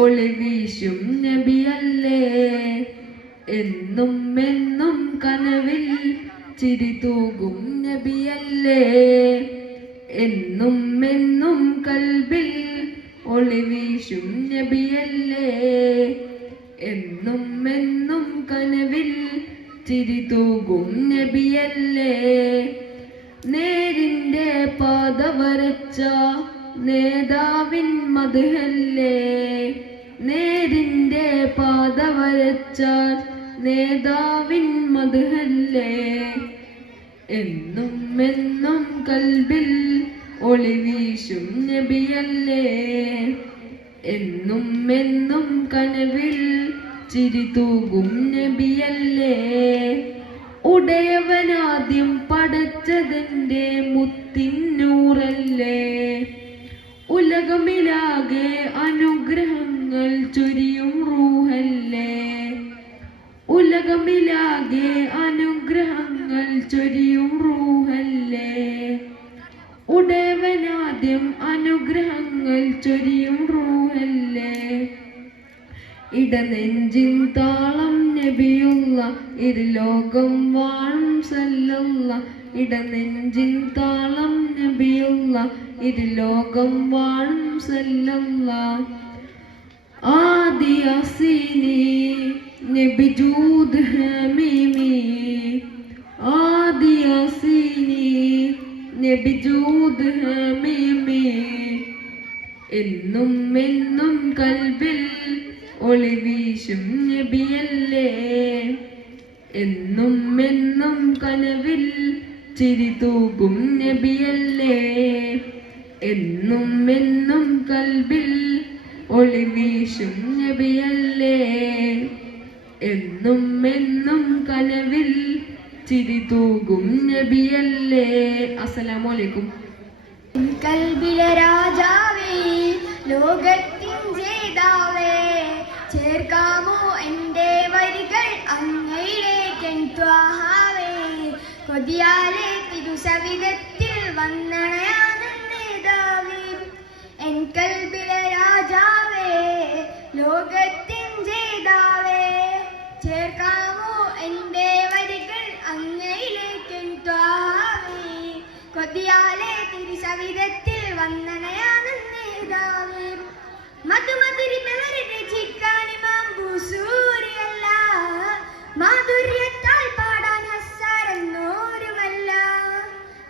ഒളിവീശും നബിയല്ലേ. എന്നും എന്നും കനവിൽ ചിരി തൂകും നബിയല്ലേ. എന്നും എന്നും കൽബിൽ ഒളിവീശും നബിയല്ലേ. എന്നും എന്നും കനവിൽ ചിരി തൂകും നബിയല്ലേ. നേരിന്റെ പാത വരച്ച നേതാവിൻ മദ്ഹല്ലേ. നേരിന്റെ പാത വരച്ച നേതാവിൻ മദ്ഹല്ലേ. എന്നും എന്നും കൽബിൽ ഒളിവീശും നബിയല്ലേ. എന്നും എന്നും കനവിൽ ചിരി തൂകും നബിയല്ലേ. ഉടയവനാദ്യം പടച്ചതിൻ്റെ മുത്തിന്നൂറല്ലേ. ഉലകമിലാകെ അനുഗ്രഹങ്ങൾ ചൊരിയും റൂഹല്ലേ. ഉലകമിലാകെ അനുഗ്രഹങ്ങൾ ചൊരിയും റൂഹല്ലേ. ഉടയവനാദ്യം അനുഗ്രഹങ്ങൾ ചൊരിയും റൂഹല്ലേ. ഇടനെഞ്ചിൻ താളം നബിയുള്ള ഇരുലോകം വാഴും സല്ലല്ല. ഇടനെഞ്ചിൻ താളം നബിയുള്ള ഇരുലോകം വാഴും സല്ലല്ല. ആദി അസീനി നബി ജൂദ് ഹമീമി. ആദി അസീനി നബി ജൂദ് ഹമീമി. എന്നും എന്നും കൽബിൽ ഒളിവീശും നബിയല്ലേ. എന്നും എന്നും കനവിൽ ചിരി തൂകും നബിയല്ലേ. എന്നും എന്നും കൽബിൽ ഒളിവീശും നബിയല്ലേ. എന്നും എന്നും കനവിൽ ചിരി തൂകും നബിയല്ലേ. അസ്സലാമു അലൈക്കും. കൽബിലെ രാജാവേ, ലോകത്തിൻ ജേതാവേ, ചേർക്കാമോ എൻ്റെ വരികൾ അങ്ങയിലേക്കൻ ത്വാഹാവേ. കൊതിയാലെ തിരുസവിധത്തിൽ വന്നണയാനന്ദേതാവേ. എൻ കൽബിലെ രാജാവേ, ലോകത്തിൻ ജേതാവേ, ചേർക്കാമോ എൻ്റെ വരികൾ അങ്ങയിലേക്കൻ ത്വാഹാവേ. കൊതിയാലെ തിരുസവിധത്തിൽ വന്നണയാനന്ദേതാവേ. മധുമധുരിതവരെ രചിക്കാനിമാം ഭൂസൂരിയല്ല. മാധുര്യത്താൽ പാടാൻ ഹസ്സാരെന്നോരുമല്ല.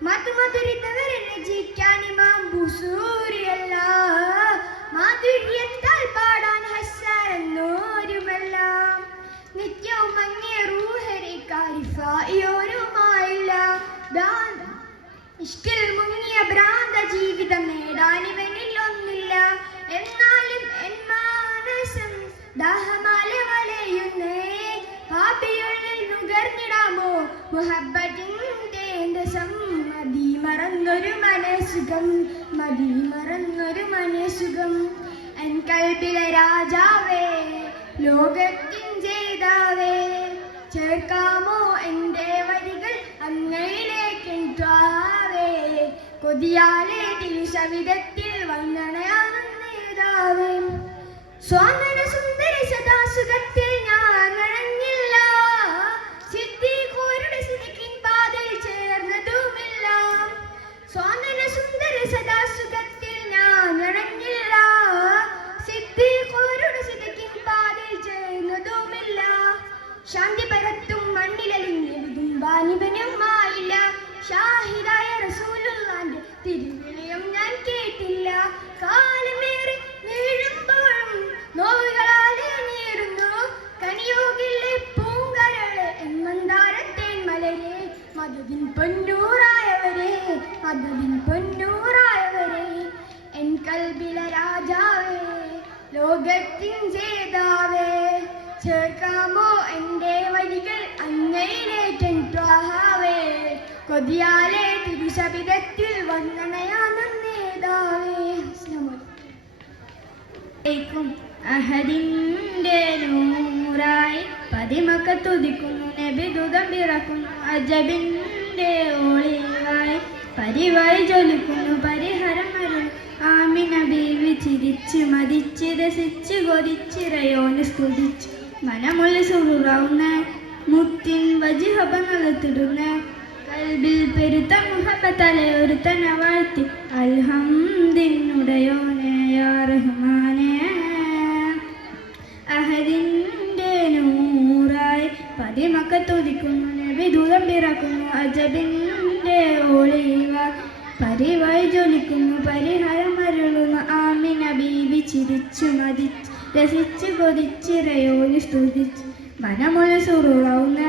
മധുമധുരിതവരെ രചിക്കാനിമാം ഭൂസൂരിയല്ല. മാധുര്യത്താൽ പാടാൻ ഹസ്സാരെന്നോരുമല്ല. നിത്യവും അങ്ങേ റൂഹരെ കാരിഫായോരുമായില്ല. ഇഷ്കിൽ മുങ്ങിയ ഭ്രാന്ത ജീവിതം നേടാനിവനിൽ ഒന്നില്ല. എന്നാലും എൻ മാനസം ദാഹമാല വലയുന്നേ. പാപിയുള്ളിൽ നുകർന്നിടാമോ മുഹബ്ബത്തിൻ്റെ രസം. മതി മറന്നൊരു മനസുഖം, മതി മറന്നൊരു മനസുഖം. എൻ കൽബിലെ രാജാവേ, ലോകത്തിൻ ജേതാവേ, ചേർക്കാമോ എൻ്റെ വരികൾ അങ്ങയിലേക്കൻ ത്വാഹാവേ. കൊതിയാലെ തിരുസവിധത്തിൽ വന്നണയാനന്ദേതാവേ. സ്വാന്തന സുന്ദരി സദാസുഖത്തിൽ ഞാൻ അണഞ്ഞില്ല. സിദ്ദീഖോരുടെ സിദ്ദീഖിൻ പാതയിൽ ചേർന്നതുമില്ല. സ്വാന്തന സുന്ദരി സദാസുഖത്തിൽ ഞാൻ അണഞ്ഞില്ല. സിദ്ദീഖോരുടെ സിദ്ദീഖിൻ പാതയിൽ ചേർന്നതുമില്ല. ശാന്തി പരത്തും മണ്ണിലെഴുതും ബാനിവനുമായില്ല. ഷാഹിദായ റസൂലുള്ളാന്റെ തിരുവിളിയും ഞാൻ കേട്ടില്ല. കാലമേറെ നീളുമ്പോഴും നോവുകളാലെ നീറുന്നു. കനിയോഗിലെ പൂങ്കരളെ മന്ദാരത്തേൻ മലരെ. മദദിൻ പൊന്നൂറായവരെ, മദദിൻ പൊന്നൂറായവരെ. എൻ കൽബിലെ രാജാവേ, ലോകത്തിൻ ജേതാവേ, ചേർക്കാമോ എൻ്റെ വരികൾ അങ്ങയിലേക്കൻ ത്വാഹാവേ. കൊതിയാലെ തിരുസവിധത്തിൽ വന്നണയാനന്ദേതാവേ. അഹദിൻ്റെ നൂറായി പതിമക്ക തുതിക്കുന്നു. നബിദുതം പിറക്കുന്നു അജബിൻ്റെ ഒളിവായി. പരിവായി ജ്വലിക്കുന്നു പരിഹരം അരുൾ ആമിന ബീവി ചിരിച്ച് മതിച്ച് രസിച്ച് കൊതിച്ചിറയോന് സ്തുതിച്ച് മനമുള്ള സുറുറാവുന്ന മുത്തിൻ വജിഹബ നടത്തിടുന്ന കൽബിൽ പെരുത്ത മുഹബത്തലെ ഒരുത്തന വാഴ്ത്തി അൽഹംദിനുടയോനെ യാ റഹ്മാനെ അഹദിൻ്റെ നൂറായി പതിമക്കത്തൊതിക്കുന്നു നബി ദൂരം പിറക്കുന്നു അജബിൻ്റെ ഒളിവ പരിവായി ജ്വലിക്കുന്നു പരിഹാരം അരുളുന്നു ആമിന ബീവി ചിരിച്ചു മതിച്ച് രസിച്ച് കൊതിച്ചിറയോന് സ്തുതിച്ച് മനമുള്ള സുറുറാവുന്ന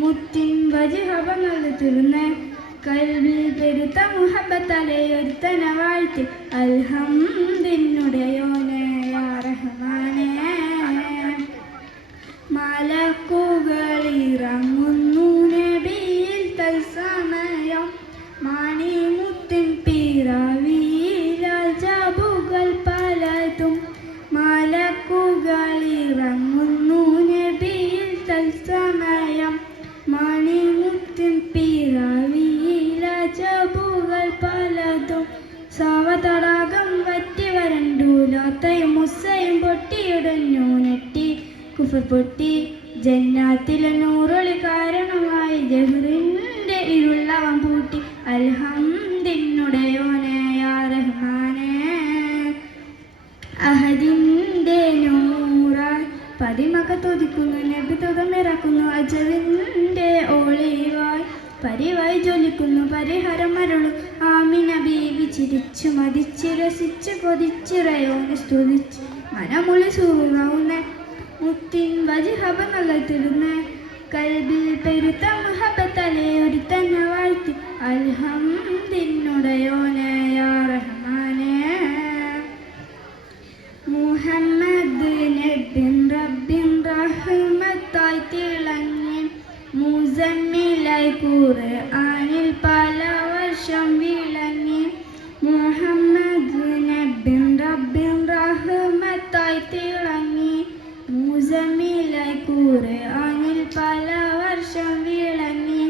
മുത്തിൻ വജിഹബ നടത്തിടുന്ന കൽബിൽ പെരുത്ത മുഹബത്തലെ ഒരുത്തന വാഴ്ത്തി അൽഹംദിനുടയോനെ യാ റഹ്മാനെ മലക്കുകളിറങ്ങുന്നു നബിയിൽ തത്സമയം മാണിമുത്തിൻ പിറവിയിലാൽ ജാബുകൾ പലതും മലക്കുകളിറങ്ങുന്നു നബിയിൽ തത്സമയം മാണിമുത്തിൻ പിറവിയിലാൽ ജാബുകൾ പലതും സാവതടാകം വറ്റി വരണ്ടു ലോത്തയും മുസ്സയും പൊട്ടിയുടഞ്ഞു നെട്ടി കുഫർ പൊട്ടി ജന്നാത്തിലെ നൂറൊളി കാരണമായി ജഹറിൻ്റെ ഇരുള്ളവൻ പൂട്ടി അൽഹംദിനുടയോനെ യാ റഹ്മാനെ അഹദിൻ്റെ നൂറായി പതിമക്കത്തൊതിക്കുന്നു നബി തുകമിറക്കുന്നു അജവിൻ്റെ ഒളിവായി പരിവായി ജ്വലിക്കുന്നു പരിഹാരം അരുളും ആമിന ബീവി ചിരിച്ചു മതിച്ച് രസിച്ച് കൊതിച്ചിറയോനെ സ്തുതിച്ച് മനമുളി സൂറാവുന്ന മുത്തിൻ വജിഹബ നടത്തിടുന്ന കൽബിൽ പെരുത്ത മുഹബത്തലെ ഒരുത്തന വാഴ്ത്തി അൽഹംദിനുടയോനെ യാ റഹ്മാനെ മുഹമ്മദ് നബിൻ റബ്ബിൻ റഹ്മത്തായി തിളങ്ങി മുസമ്മിലായി ഖുർആനിൽ പല വർഷം വിളങ്ങി മുഹമ്മദ് നബിൻ റബ്ബിൻ റഹ്മത്തായി തിളങ്ങി മുസമ്മിലായി ഖുർആനിൽ പല വർഷം വിളങ്ങി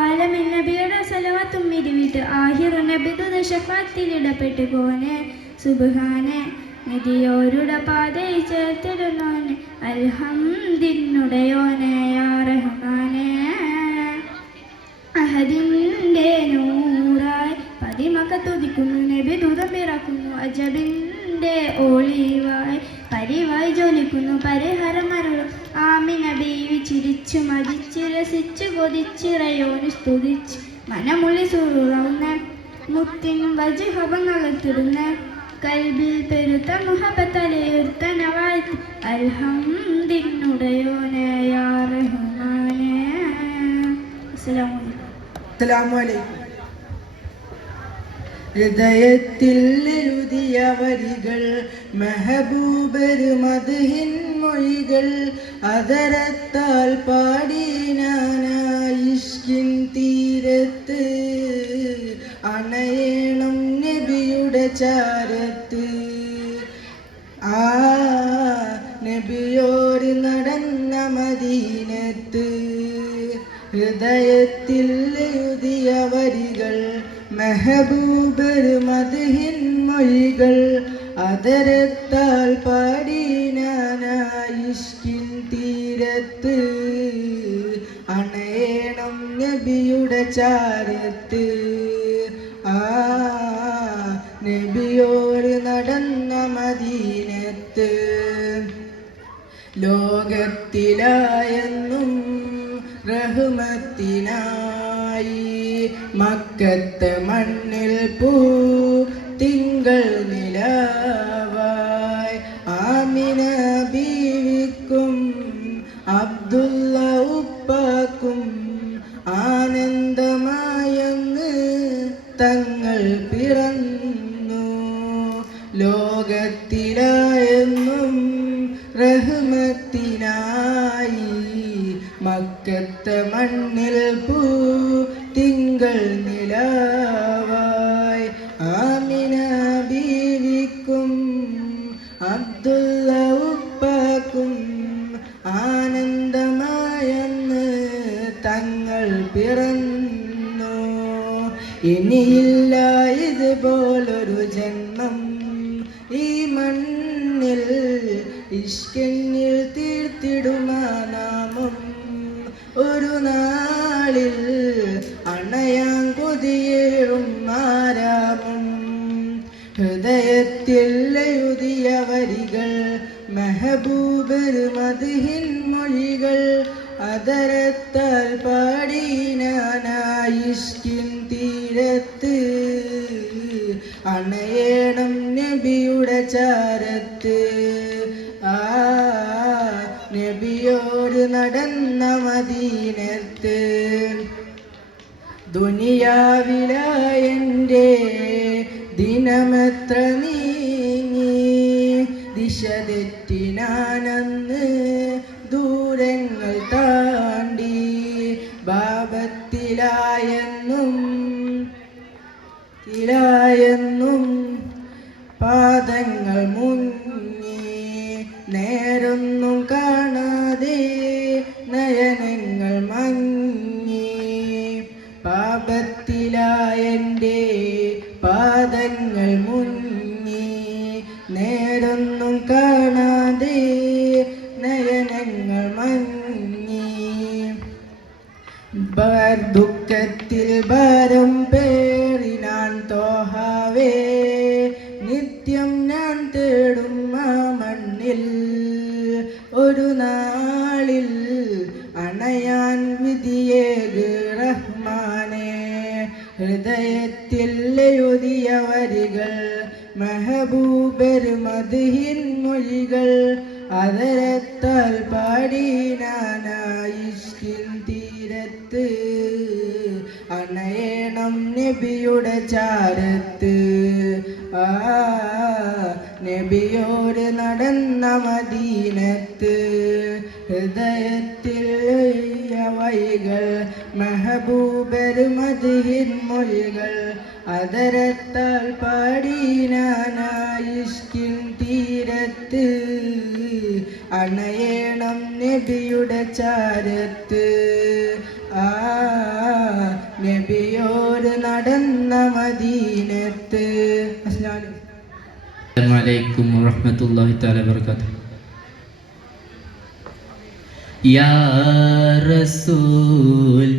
ആലമിൻ നബിയുടെ സലവാത്തും ഇരുവിട്ട് ആഹിറു നബി ഷഫാത്തിലിടപ്പെട്ട് പോനെ സുബ്ഹാനെ നിധിയോരുടെ പാതയിൽ ചേർത്തിടുന്നോനെ അൽഹംദിനുടയോനെ യാ റഹ്മാനെ അഹദിൻ്റെ നൂറായി പതിമക്കത്തൊതിക്കുന്നു നബി ദൂതം പിറക്കുന്നു അജബിൻ്റെ ഒളിവായി പരിവായി ജ്വലിക്കുന്നു പരിഹാരം അരുളും ആമിന ബീവി ചിരിച്ചു മതിച്ച് രസിച്ച് കൊതിച്ചിറയോന് സ്തുതിച്ച് മനമുള്ളി സുറുറാവുന്ന മുത്തിൻ വജിഹബ നടത്തിടുന്ന കൽബിൽ പെരുത്ത മുഹബത്തലെ ഒരുത്തന വാഴ്ത്തി അൽഹംദിനുടയോനെ യാ റഹ്മാനെ അസ്സലാമു അലൈക്കും. ഹൃദയത്തിൽ എഴുതിയ വരികൾ മെഹബൂബർ മദ്ഹിൻ മൊഴികൾ അതരത്താൽ പാടി ഞാനായിഷ്കിൻ തീരത്ത് അണയണം നബിയുടെ ചാരത്ത് ആ നബിയോട് നടന്ന മദീനത്ത് ഹൃദയത്തിൽ എഴുതിയ വരികൾ മെഹബൂബർ മദ്ഹിൻ മൊഴികൾ അതരത്താൽ പാടി ഞാനായിഷ്കിൻ തീരത്ത് അണയണം നബിയുടെ ചാരത്ത് ആ നബിയോട് നടന്ന മദീനത്ത് ലോകത്തിലായെന്നും റഹ്മത്തിനായി മക്കത്തെ മണ്ണിൽ പൂ തിങ്കൾ നിലാവായി ആമിന ബീവിക്കും അബ്ദുള്ള ഉപ്പാക്കും ആനന്ദമായെന്ന് തങ്ങൾ പിറന്നു ലോകത്തിലായെന്നും റഹ്മത്തിനായി മക്കത്തെ മണ്ണിൽ പൂ തിങ്കൾ നിലാവായി ആമിന ബീവിക്കും അബ്ദുള്ള ഉപ്പാക്കും ആനന്ദമായെന്ന് തങ്ങൾ പിറന്നു ഇനിയില്ല ഇതുപോലൊരു ജന്മം ഇഷ്കെന്നിൽ തീർത്തിടുമാ നാമം ഒരു നാളിൽ അണയാൻ കൊതിയേറും ആരാമം ഹൃദയത്തിൽ എഴുതിയ വരികൾ മെഹബൂബർ മദ്ഹിൻ മൊഴികൾ അതരത്താൽ പാടി ഞാനായിഷ്കിൻ തീരത്ത് അണയേണം നബിയുടെ ചാരത്ത് നബിയോട് നടന്ന മദീനത്ത് ദുനിയാവിലായെൻ്റെ ദിനമെത്ര നീങ്ങി ദിശ തെറ്റി ഞാനന്ന് ദൂരങ്ങൾ താണ്ടി പാപത്തിലായെന്നും പാദങ്ങൾ മുങ്ങി നേരൊന്നും കാണാതെ നയനങ്ങൾ മങ്ങി പാപത്തിലായെൻ്റെ പാദങ്ങൾ മുങ്ങി നേരൊന്നും കാണാതെ നയനങ്ങൾ മങ്ങി ദുഃഖത്തിൽ ഭാരം പേറി ഞാൻ തോഹാവേ നിത്യം ഞാൻ തേടും ആ മണ്ണിൽ ഒരു നാളിൽ അണയാൻ വിധിയേക് റഹ്മാനെ ഹൃദയത്തിൽ എഴുതിയ വരികൾ മെഹബൂബർ മദ്ഹിൻ മൊഴികൾ അതരത്താൽ പാടി ഞാനായിഷ്കിൻ തീരത്ത് അണയേണം നബിയുടെ ചാരത്ത് നബിയോട് നടന്ന മദീനത്ത് ഹൃദയത്തിൽ വൈകൾ മെഹബൂബർ മദ്ഹിൻ മൊഴികൾ അതരത്താൽ പാടി ഞാനായിഷ്കിൻ തീരത്ത് അണയേണം നബിയുടെ ചാരത്ത് നബിയോട് നടന്ന മദീനത്ത്. അസ്സലാമു അലൈക്കും വറഹ്മത്തുള്ളാഹി തആല വബറകാതുഹു. യാ റസൂൽ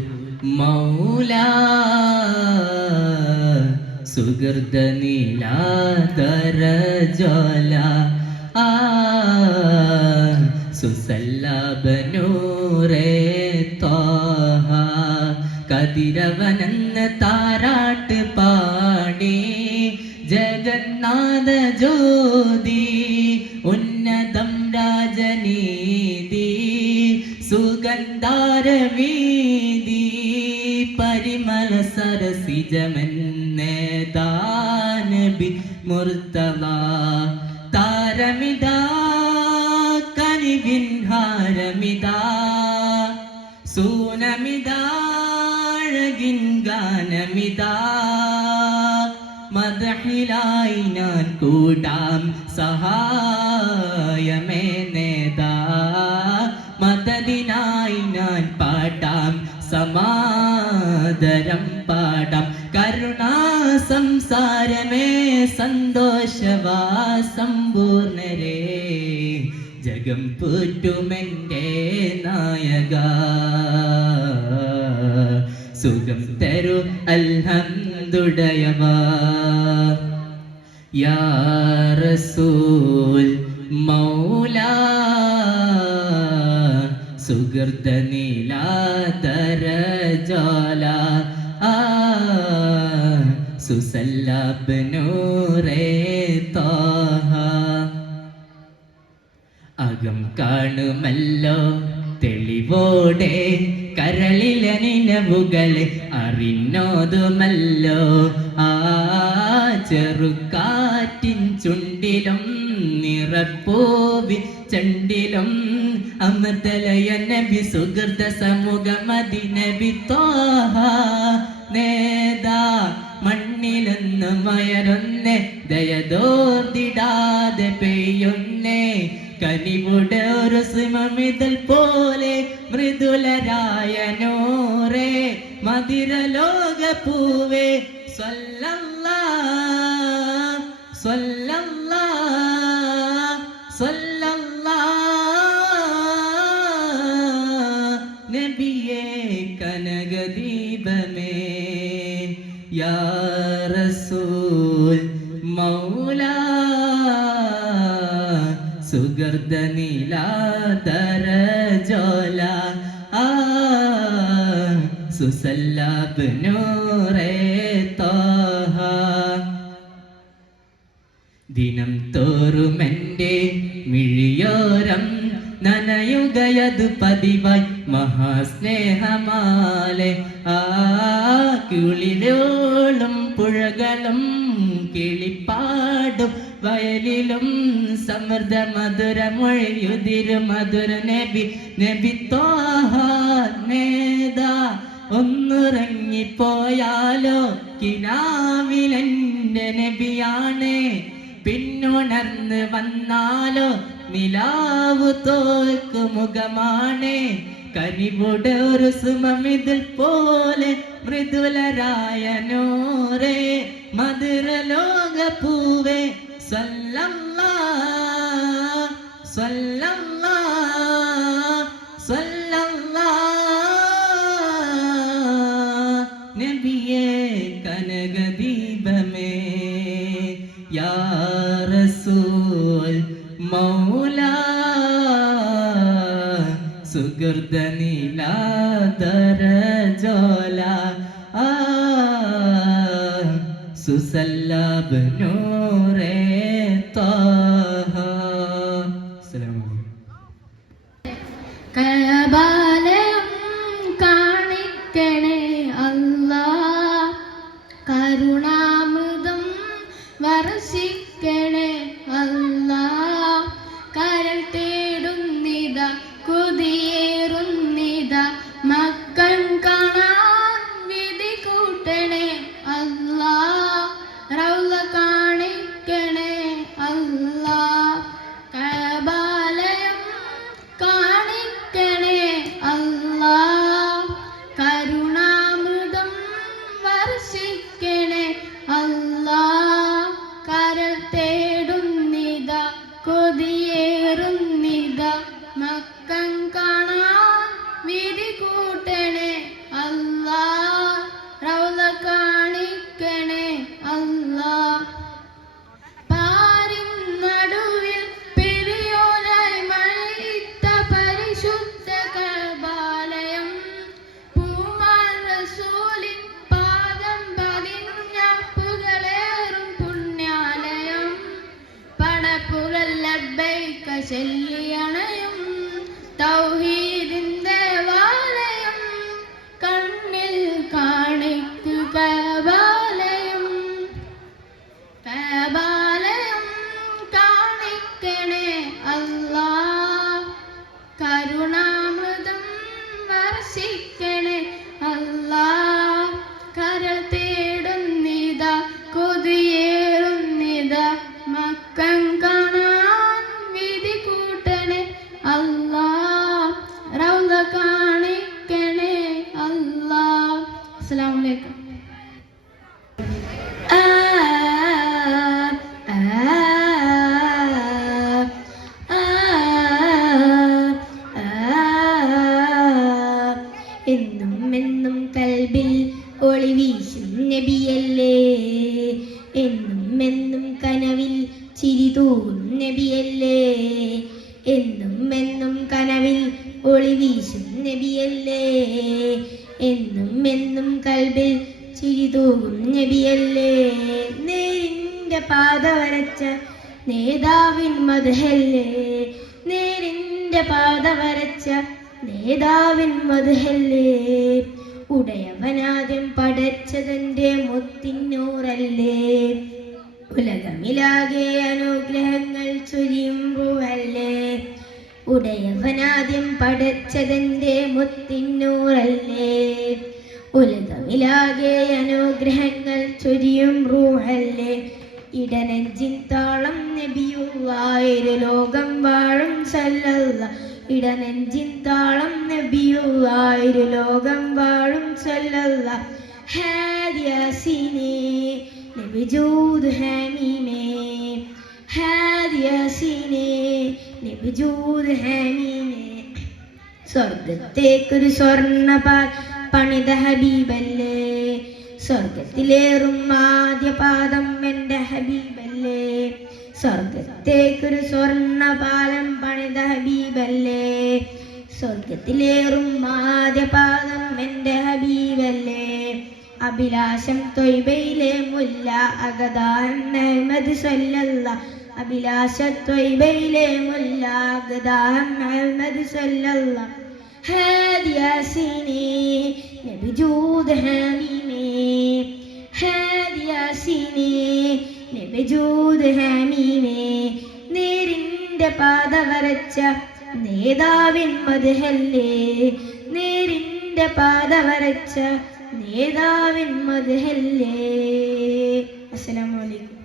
മൗലാ സുഗർദ നീലാദരജല സുസല്ലബനൂരേ ത്വാഹ കതിരവനെന്ന താരാട്ട് പാടി ജഗന്നാഥ ജ്യോതി ഉന്നതം രാജനീതി സുഗന്ധാരവീതി പരിമള സരസിജമെന്നേതാനബി മുർത്തള താരമിതാ കനിവിൻ ഹാരമിതാ സൂനമിതാഴകിൻ ഗാനമിതാ മദഹിലായി ഞാൻ കൂടാം സഹായമേ നേതാ മദദിനായി ഞാൻ പാടാം സമാദരം പാടാം കരുണാ സംസാരമേ സന്തോഷവാസം പൂർണ്ണരേ ജഗം പൂറ്റുമെൻ്റെ നായക സുഖം തരു അൽഹംദുടയവ യാ റസൂൽ മൗലാ സുഗർദ നീലാദരജാല സുസല്ലബ്നൂരേ ത്വാഹ അകം കാണുമല്ലോ തെളിവോടെ കരളിലെ നിലവുകളെ അറിഞ്ഞോതുമല്ലോ ആ ചെറുകാറ്റിൻ ചുണ്ടിലും നിറപ്പൂവി ചണ്ടിലും അമൃതലയ നബി സുഹൃത സമൂഹ മദിനബി ത്വാഹ നേതാ മണ്ണിലെന്ന് മയരൊന്നെ ദയതോർത്തിടാതെ പെയ്യൊന്നെ കനിവുടെ ഒരു സിമമിതൽ പോലെ മൃദുലരായ നോറേ മധുരലോക പൂവേ സ്വല്ലല്ലാഹ് സ്വല്ലല്ലാഹ് സ്വല്ലല്ലാഹ് സുഗർദ നീലാദര ജോല സുസല്ലാബ് നൂറേ തോഹ. ദിനം തോറുമെൻ്റെ മിഴിയോരം നനയുകയതു പതിവായി മഹാസ്നേഹമാലെ. കിളിരോളും പുഴകളും കിളിപ്പാടും വയലിലും സമൃദ്ധ മധുര മൊഴിയുതിരു മധുര നബി നബി ത്വാഹ നേതാ. ഒന്നുറങ്ങിപ്പോയാലോ കിനാവിലെൻ്റെ നബിയാണേ, പിന്നുണർന്ന് വന്നാലോ നിലാവു തോൽക്കു മുഖമാണേ. കനിവുടെ ഒരു സുമമിതിൽ പോലെ മൃദുലരായ നൂറേ, മധുര ലോക പൂവേ സല്ലല്ലാഹ് സല്ലല്ലാഹ് സല്ലല്ലാഹ്. നബിയേ കനകദീപമേ യാ റസൂൽ മൗലാ, സുഗർദ നീലാദര ജോല സുസല്ലാബ് നൂറേ ത്വാഹ. അസ്സലാമു അലൈക്കും. കഅബാലയം കാണിക്കണേ അല്ലാ, കരുണാമൃതം വർഷിക്കണേ അല്ലാ. കരൾ തേടുന്നിത കുതിയേറുന്നിത മക്കൾ കാണാൻ വിധി കൂട്ടണേ അല്ലാ. റൗള കാണിക്കണേ അല്ലാ. കഅബാലയം കാണിക്കണേ അല്ലാ, കരുണാമൃതം വർഷിക്കണേ അല്ലാ. കരൾ തേടുന്നിത കൊതിയേറുന്നിത മക്കൾ കാണാൻ വിധി കൂട്ടണേ അല്ലാ. റൗള കാണിക്കണേ അല്ലാ. പാരിൻ നടുവിൽ പെരിയോനായി മഴയിട്ട പരിശുദ്ധ കഅബാലയം, പൂമാൻ റസൂലിൻ പാദം പതിഞ്ഞ പുകളേറും പുണ്യാലയം. പടപ്പുകൾ ലബ്ബൈക ചൊല്ലിയണയും തൗഹീദിന്റെ വാലയം, കണ്ണിൽ കാണിക്കുക കഅബാലയം. കഅബാലയം കാണിക്കണേ അല്ലാ, കരുണാമൃതം വർഷിക്കണേ അല്ലാ. കരൾ തേടുന്നിത കൊതിയേറുന്നിത മക്കൾ കാണാൻ വിധി കൂട്ടണേ അല്ലാ. റൗള കാണിക്കണേ അല്ലാ. അസ്സലാമു അലൈക്കും. എന്നും എന്നും കൽബിൽ ഒളി വീശും നബിയല്ലേ, എന്നും എന്നും കനവിൽ ചിരി തൂകും നബിയല്ലേ, എന്നും എന്നും കനവിൽ ഒളി വീശും നബിയല്ലേ, എന്നും എന്നും കൽബിൽ ചിരി തൂകും നബിയല്ലേ. നേരിൻ്റെ പാത വരച്ച നേതാവിൻ മദ്ഹല്ലേ, നേരിൻ്റെ പാത വരച്ച നേതാവിൻ മദ്ഹല്ലേ. ഉടയവനാദ്യം പടച്ചതൻ്റെ മുത്തിന്നൂറല്ലേ, ഉലകമിലാകെ അനുഗ്രഹങ്ങൾ ചൊരിയും റൂഹല്ലേ. ഉടയവനാദ്യം പടച്ചതൻ്റെ മുത്തിന്നൂറല്ലേ, ഉലകമിലാകെ അനുഗ്രഹങ്ങൾ ചൊരിയും റൂഹല്ലേ. ഇടനെഞ്ചിൻ താളം നബിയുള്ളായൊരു ലോകം വാഴും സല്ലല്ലാഹ്. ഇടനെഞ്ചിൻ താളം നബിയുള്ളായൊരു ലോകം വാഴും സല്ലല്ലാഹ്. ഹാദി യാസീനേ നബി ജൂദ് ഹമീമേ, ഹാദി യാസീനേ നബി ജൂദ് ഹമീമേ. സ്വർഗത്തേക്കൊരു സ്വർണ്ണപാൽ പണിത ഹബീബല്ലേ, സ്വർഗത്തിലേറും ആദ്യപാദം എൻ്റെ ഹബീബല്ലേ. സ്വർഗത്തേക്കൊരു സ്വർണ്ണപാൽ ഹബീബല്ലേ. സ്വർഗത്തിലേറും ആദ്യപാദം എൻ്റെ ഹബീബല്ലേ. അഭിലാഷം ത്വയ്ബയിലെ മുല്ല അഗദാൻ അഹ്മദ് സല്ലല്ലാ. അഭിലാഷ ത്വയ്ബയിലെ മുല്ല അഗദാൻ അഹ്മദ് സല്ലല്ലാ. ഹാദി യാസീനി നബി ജൂദ് ഹമീമേ. ഹാദി യാസീനി നബി ജൂദ് ഹമീമേ. നേരിൻ്റെ പാത വരച്ച നേതാവിൻ മദ്ഹല്ലേ. നേരിൻ്റെ പാത വരച്ച നേതാവിൻ മദ്ഹല്ലേ. അസ്സലാമു അലൈക്കും.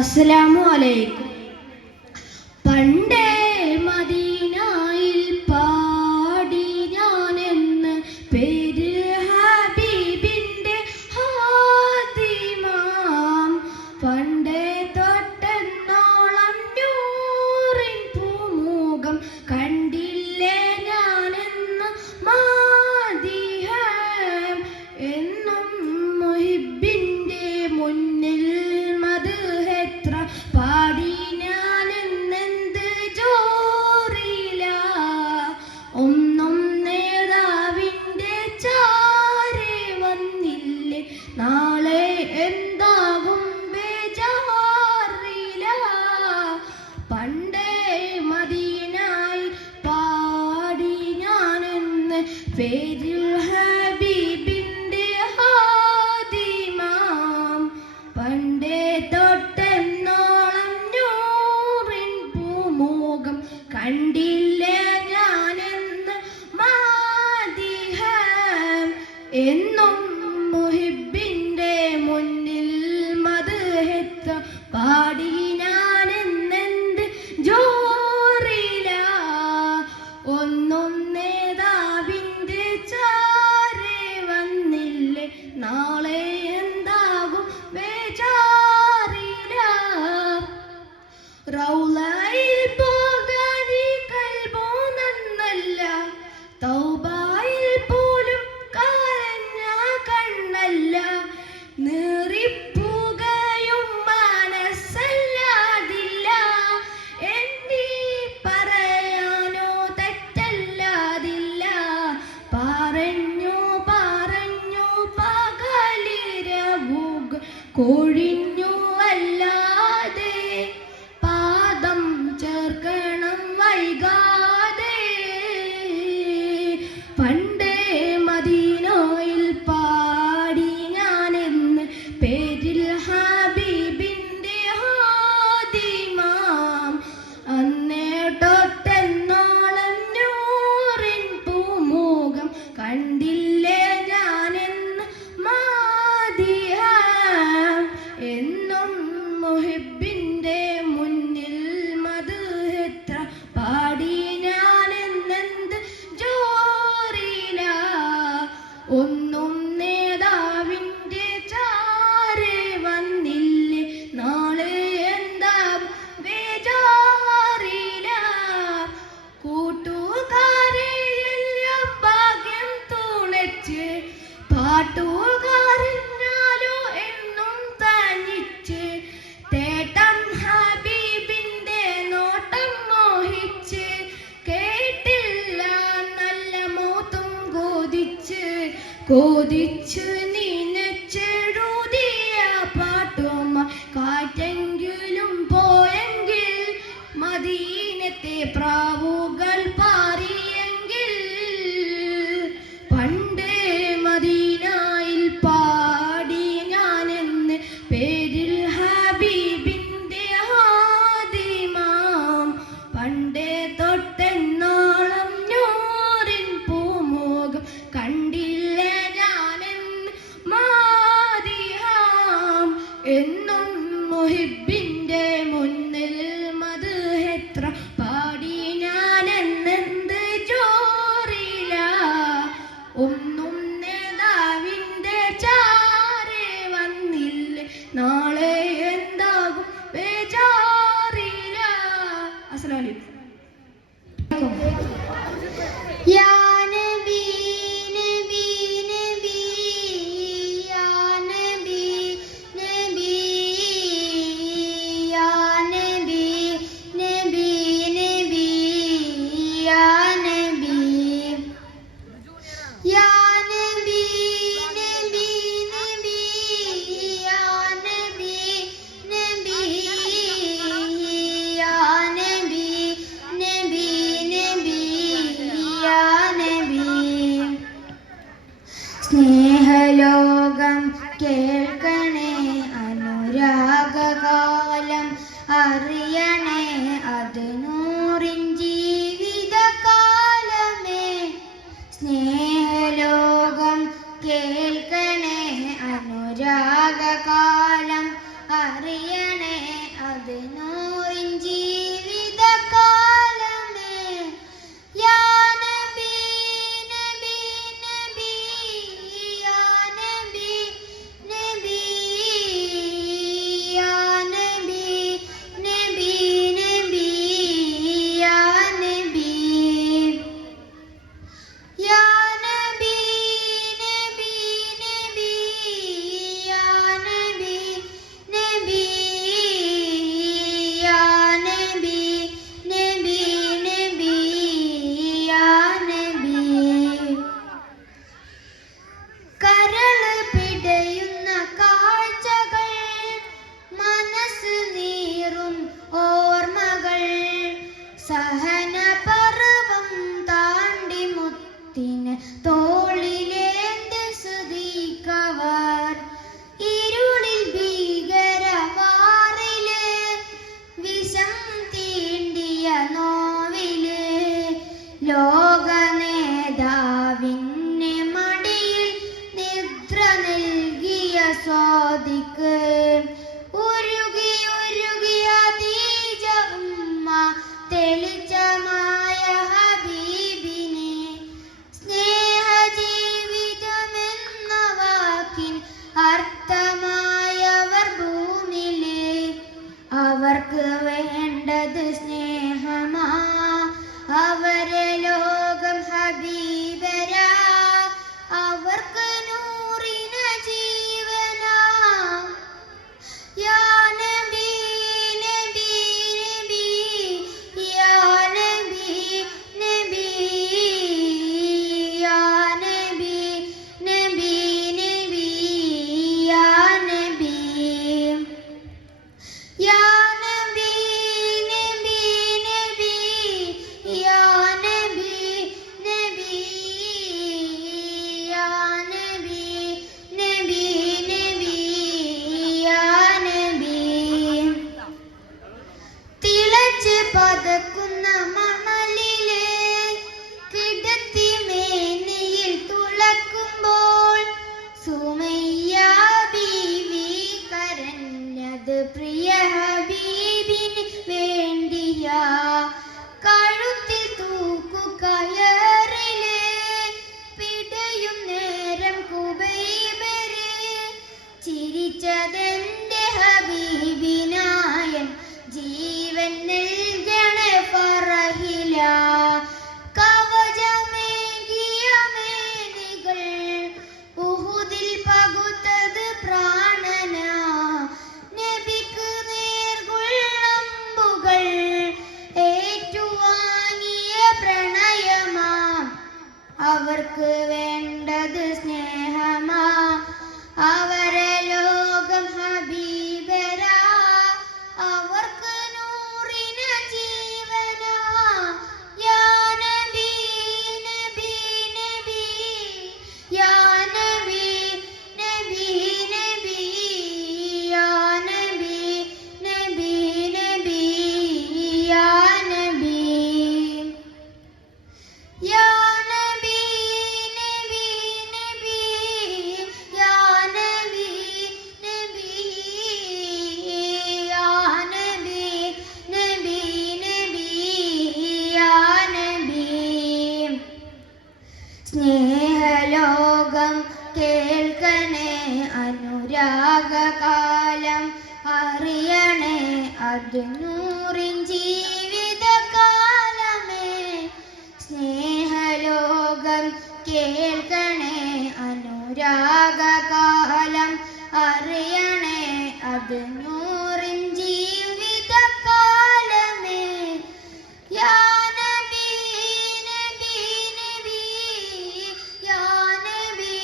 അസ്സലാമു അലൈക്കും. പണ്ടേ മദീനയിൽ പാടി ഞാനെന്ന് പേരിൽ ഹബീബിൻ്റെ ഹാദിമാം. പണ്ടേ തൊട്ടെന്നോളം നൂറിൻ പൂമുഖം കണ്ടില്ലേ ഞാനെന്ന് മാദിഹം. എന്നും മുഹിബിൻ്റെ മുന്നിൽ മദ്ഹെത്ര പാടി ഞാനെന്നെന്ത് ജോറില. ഒന്നും നേതാവിൻ്റെ ചാരെ വന്നില്ലേ നാളെ എന്താകും ബേജാറില. പണ്ടേ മദീനയിൽ പാടി ഞാനെന്ന് പേരിൽ ഹബീബിൻ്റെ ഹാദിമാം. പണ്ടേ തൊട്ടെന്നോളം നൂറിൻ പൂമുഖം കണ്ടില്ലേ ഞാനെന്ന് മാദിഹം. എന്നും മുഹിബിൻ്റെ മുന്നിൽ മദ്ഹെത്ര പാടി ഞാനെന്നെന്ത് ജോറില. ഒന്നും നേതാവിൻ്റെ ചാരെ വന്നില്ലേ നാളെ എന്താകും ബേജാറില. റൗളയിൽ പോകാൻ ഈ കൽബോ നന്നല്ല. തൗബയിൽ പോലും കരഞ്ഞ കണ്ണല്ല. നീറിപ്പുകയും മനസ്സല്ലാതില്ല. എന്നീ പറയാനോ തെറ്റല്ലാതില്ല. പറഞ്ഞു പറഞ്ഞു പകലിരവുക കൊഴിഞ്ഞു അല്ലാതെ. പാദം ചേർക്കണം വൈകാതെ. പണ്ടേ മദീനയിൽ പാടി ഞാനെന്ന് പേരിൽ ഹബീബിൻ്റെ ഹാദിമാം. അന്നേ തൊട്ടെന്നോളം നൂറിൻ പൂമുഖം കണ്ടില്ലേ ഞാനെന്ന് മാദിഹം. എന്നും മുഹിബിൻ്റെ മുന്നിൽ മദ്ഹെത്ര പാടി ഞാനെന്നെന്ത് ജോറില. ഒന്നും നേതാവിൻ്റെ ചാരെ വന്നില്ലേ നാളെ എന്താകും ബേജാറില. കൂട്ടുകാരെ എല്ലാം ഭാഗ്യം തുണച്ച് പാട്ടുകാരനാലോ എന്നും തനിച്ച്. തേട്ടം ഹബീബിൻ്റെ നോട്ടം മോഹിച്ച്. കേട്ടില്ല നല്ല മോത്തും കൊതിച്ച്. കൊതിച്ച് നിനച്ചെഴുതിയ പാട്ടും കാറ്റെങ്കിലും പോയെങ്കിൽ. മദീനത്തെ പ്രാവുകൾ പാറിയെങ്കിൽ. പണ്ടേ മദീനയിൽ പാടി ഞാനെന്ന് പേരിൽ ഹബീബിൻ്റെ ഹാദിമാം. പണ്ടേ തൊട്ടെന്നോളം നൂറിൻ പൂമുഖം കണ്ടില്ലേ ഞാനെന്ന് മാദിഹം. എന്നും മുഹിബിൻ്റെ മുന്നിൽ മദ്ഹെത്ര പാടി ഞാനെന്നെന്ത് ജോറില. ഒന്നും നേതാവിൻ്റെ ചാരെ വന്നില്ലേ നാളെ എന്താകും ബേജാറില. അസ്സലാമു അലൈക്കും. യാ നബി നബി നബി യാ നബി നബി യാ നബി അറിയണേ അത് നൂറിൻ ജീവിതകാലമേ. സ്നേഹലോകം കേൾക്കണേ അനുരാഗകാലം അറിയണേ അത് നൂറിൻ ജീവിതകാലമേ. യാ നബി നബി നബി യാ നബി നബി യാ നബി നബി നബി യാ നബി യാ നബി നബി നബി യാ നബി നബി യാ നബി നബി നബി യാ നബി. കരള് പിടയുന്ന കാഴ്ചകൾ, മനസ്സ് നീറും ഓർമ്മകൾ, സഹനപർവം താണ്ടി മുത്തിന് തോളിലേന്തി സ്തുതിക്കവർ. ഇരുളിൽ ഭീകരവാറില് വിഷം തീണ്ടിയ നോവില് ലോകനേതാവിന് മടിയിൽ നിദ്ര നൽകിയ സ്വാദിക്ക് ഉരുകി ഉരുകിയ തീജ ഉമ്മ തെളിച്ചമായ ഹബീബിനെ. സ്നേഹജീവിതമെന്ന വാക്കിൻ അർത്ഥമായവർ ഭൂമിയിലെ. അവർക്ക് വേണ്ടത് സ്നേഹമാ, അവരെ ലോകം ഹബീബരാ. അവർക്ക് നൂറിന ജീവനാ. യാ നബി നബി നബി യാ നബി നബി യാ നബി നബി നബി യാ നബി യാ നബി നബി നബി യാ നബി നബി യാ നബി നബി നബി യാ നബി. തിളച്ച് പതക്കുന്ന മണലിലെ കിടത്തി മേനിയിൽ തുളക്കുമ്പോൾ സുമയ്യ ബീവി കരഞ്ഞത് പ്രിയ ഹബീബിന് വേണ്ടിയാ. കഴുത്തിൽ തൂക്കുകയറില് പിടയും നേരം കുബൈബര് ചിരിച്ചതെന്റെ ഹബീബിനായൻ ജീവൻ നൽകണേ ഫറഹില. കവചമേകിയ മേനികൾ ഉഹുദിൽ പകുത്തത് പ്രാണനാ. നബിക്ക് നേർകൊള്ളമ്പുകൾ ഏറ്റുവാങ്ങിയ പ്രണയമാം. അവർക്ക് വേണ്ടത് സ്നേഹമാ, അവരെ ലോകം ഹബീബരാ. അവർക്ക് നൂറിന ജീവനാ. യാ നബി നബി നബി യാ നബി നബി നബി യാ നബി നബി നബി യാ നബി യാ നബി നബി നബി യാ നബി നബി യാ നബി നബി നബി യാ നബി. സ്നേഹലോകം കേൾക്കണേ അനുരാഗകാലം അറിയണേ അത് നൂറിൻ ജീവിതകാലമേ. സ്നേഹലോകം കേൾക്കണേ അനുരാഗകാലം അറിയണേ അത് നൂറിൻ ജീവിതകാലമേ. യാ നബി നബി നബി യാ നബി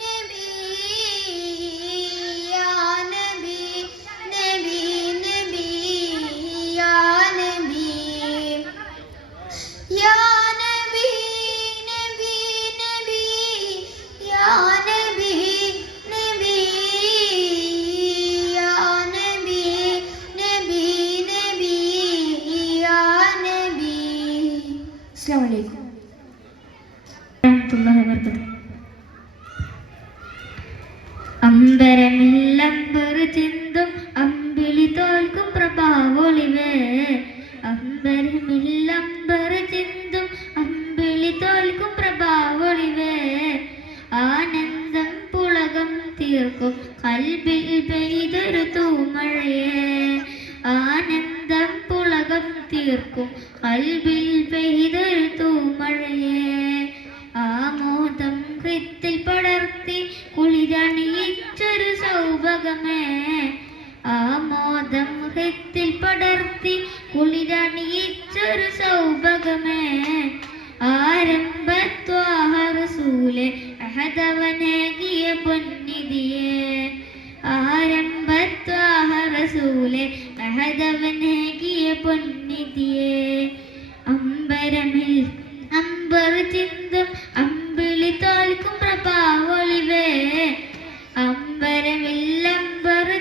നബി യാ നബി നബി നബി യാ നബി യാ നബി നബി നബി യാ നബി നബി യാ നബി തീർക്കും കൽബിൽ പെയ്തൊരു തൂമഴയെ ആമോദം ഹൃത്തിൽ പടർത്തി കുളിരണിയിച്ചൊരു സൗഭഗമേ ആമോദം ഹൃത്തിൽ പടർത്തി കുളിരണിയിച്ചൊരു സൗഭഗമേ ആരംഭത്വാഹ റസൂലെ അഹദവനേകിയ പൊന്നിധിയെ ആരംഭത്വാഹ റസൂലെ അഹദവനേകിയ പൊന്നിധിയെ അമ്പർ ചിന്തും അമ്പിളി തോൽക്കും പ്രഭാവൊളിവേ അമ്പർ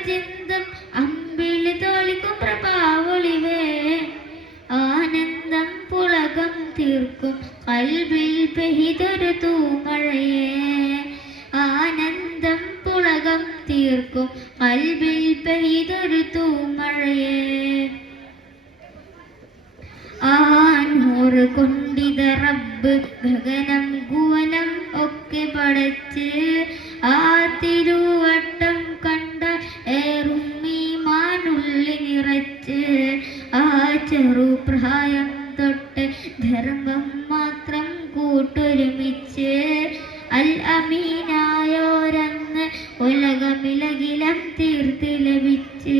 ചിന്തും അമ്പിളി തോൽക്കും പ്രഭാവൊളിവേ ആനന്ദം പുളകം തീർക്കും കൽബിൽ പെയ്തൊരു തൂമഴയെ ആനന്ദം പുളകം തീർക്കും കൽബിൽ പെയ്തൊരു തൂമഴയെ ആനൂറ് കൊണ്ടിത റബ്ബ് ഗഗനം ഭുവനം ഒക്കെ പടച്ച് ആ തിരുവട്ടം കണ്ട ഏറും ഈമാനുള്ളി നിറച്ച് ആ ചെറുപ്രായം തൊട്ട് ധർമ്മം മാത്രം കൂട്ടൊരുമിച്ച് അൽ അമീനായോരന്ന് ഉലകമിലകിലം തീർത്ത് ലഭിച്ച്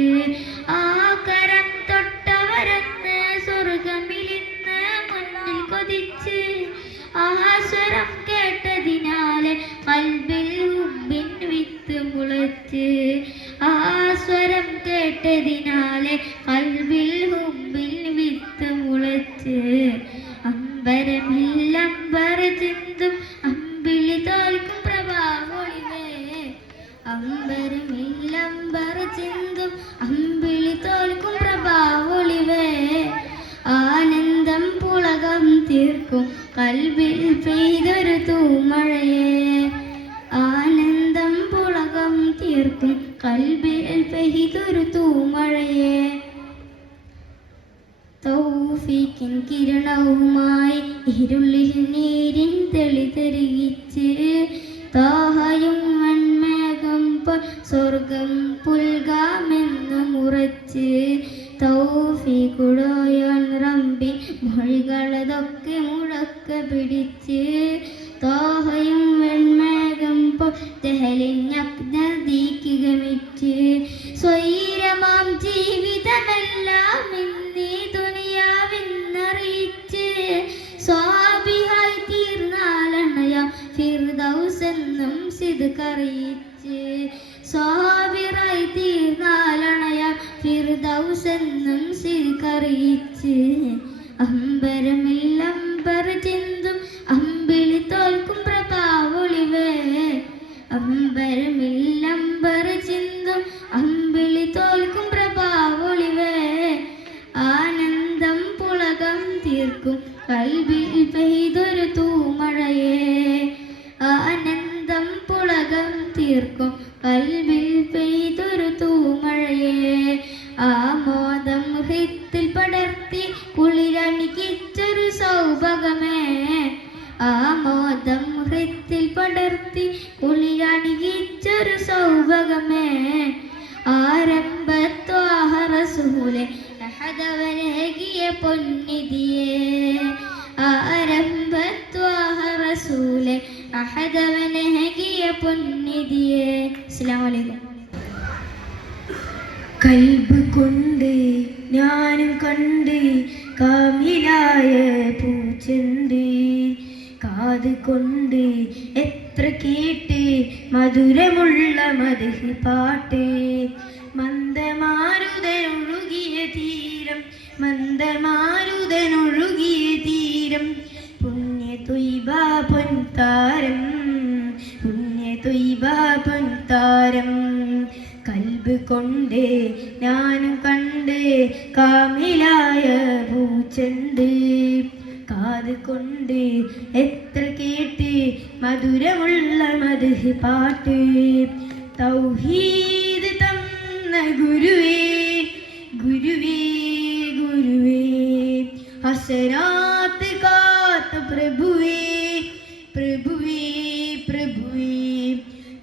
ആ കരം തൊട്ടവരന്ന് സ്വർഗമിലിന്ന് മുന്നിൽ കൊതിച്ച് ആ സ്വരം കേട്ടതിനാലെ കൽബിൽ ഹുബ്ബിൻ വിത്ത് മുളച്ച് ആ സ്വരം കേട്ടതിനാലെ കൽബിൽ ഹുബ്ബിൻ വിത്ത് മുളച്ച് അമ്പരമില്ലമ്പർ ചിന്തും അമ്പിളി തോൽക്കും പ്രഭാവൊളിവേ അമ്പരമില്ലമ്പർ ചിന്തും അമ്പിളി തോൽക്കും പ്രഭാവൊളിവേ ആനന്ദം പുളകം തീർക്കും കൽബിൽ പെയ്തൊരു തൂമഴയെ ആനന്ദം പുളകം തീർക്കും കൽബിൽ പെയ്തൊരു തൂമഴയെ തൗഫീക്കിൻ കിരണവുമായി ഇരുളിൽ നീരിൻ തെളിതെറിയിച്ച് താഹയും മൺമേഘം സ്വർഗം പുൽകാമെന്ന് മുറച്ച് തൗഫീഖുടോയാൻ റബ്ബി മൊഴികളതൊക്കെ മുഴക്ക പിടിച്ച് താഹയും വെൺമേഘം ജഹലിഞ്ഞഗ്നദീക്ക് ഗമിച്ച് സ്വൈരമാം ജീവിതമെല്ലാം ഇന്നീ ദുനിയാവിന്നറിയിച്ച് സ്വാഭിഹായി തീർന്നാലണയാം ഫിർദൗസെന്നും സിദ്ഖറിയിച്ച് സ്വാബിറായി തീർന്നാലണയാം ഫിർദൗസെന്നും സിദ്ഖറിയിച്ച് അമ്പരമില്ലമ്പർ ചിന്തും അമ്പിളി തോൽക്കും പ്രഭാവൊളിവേ അമ്പരമില്ലമ്പർ ചിന്തും അമ്പിളി തോൽക്കും പ്രഭാവൊളിവേ ആനന്ദം പുളകം തീർക്കും കൽബിൽ പെയ്തൊരു തൂമഴയെ ആനന്ദം പുളകം തീർക്കും കൽബിൽ പെയ്തൊരു തൂമഴയെ ആമോദം ഹൃത്തിൽ പടർത്തി കുളിരണിക്കിച്ചൊരു സൗഭഗമേ ആമോദം ഹൃത്തിൽ പടർത്തി കുളിരണിക്കിച്ചൊരു സൗഭഗമേ ആരംഭത്വാഹ റസൂലെ അഹദവനേകിയ പൊന്നിധിയെ ആരംഭത്വാഹ റസൂലെ അഹദവനേകിയ പൊന്നിധിയെ. അസ്സലാമു അലൈക്കും. കൽബ് കൊണ്ട് ഞാനും കണ്ട് കാമിലായ പൂച്ചെണ്ട് കാത് കൊണ്ട് എത്ര കേട്ട് മധുരമുള്ള മദ്ഹ് പാട്ട് മന്ദമാരുതനൊഴുകിയ തീരം മന്ദമാരുതനൊഴുകിയ തീരം പുണ്യ ത്വയ്ബ പൊൻതാരം പുണ്യ ത്വയ്ബ പൊൻതാരം കൽബ് കൊണ്ട് ഞാനും കണ്ട് കാമിലായ പൂച്ചെണ്ട് കാത് കൊണ്ട് എത്ര കേട്ട് മധുരമുള്ള മദ്ഹ് പാട്ട് തൗഹീദ് തന്ന ഗുരുവേ ഗുരുവേ ഗുരുവേ ഹസനാത്ത് കാത്ത പ്രഭുവേ പ്രഭുവേ പ്രഭുവേ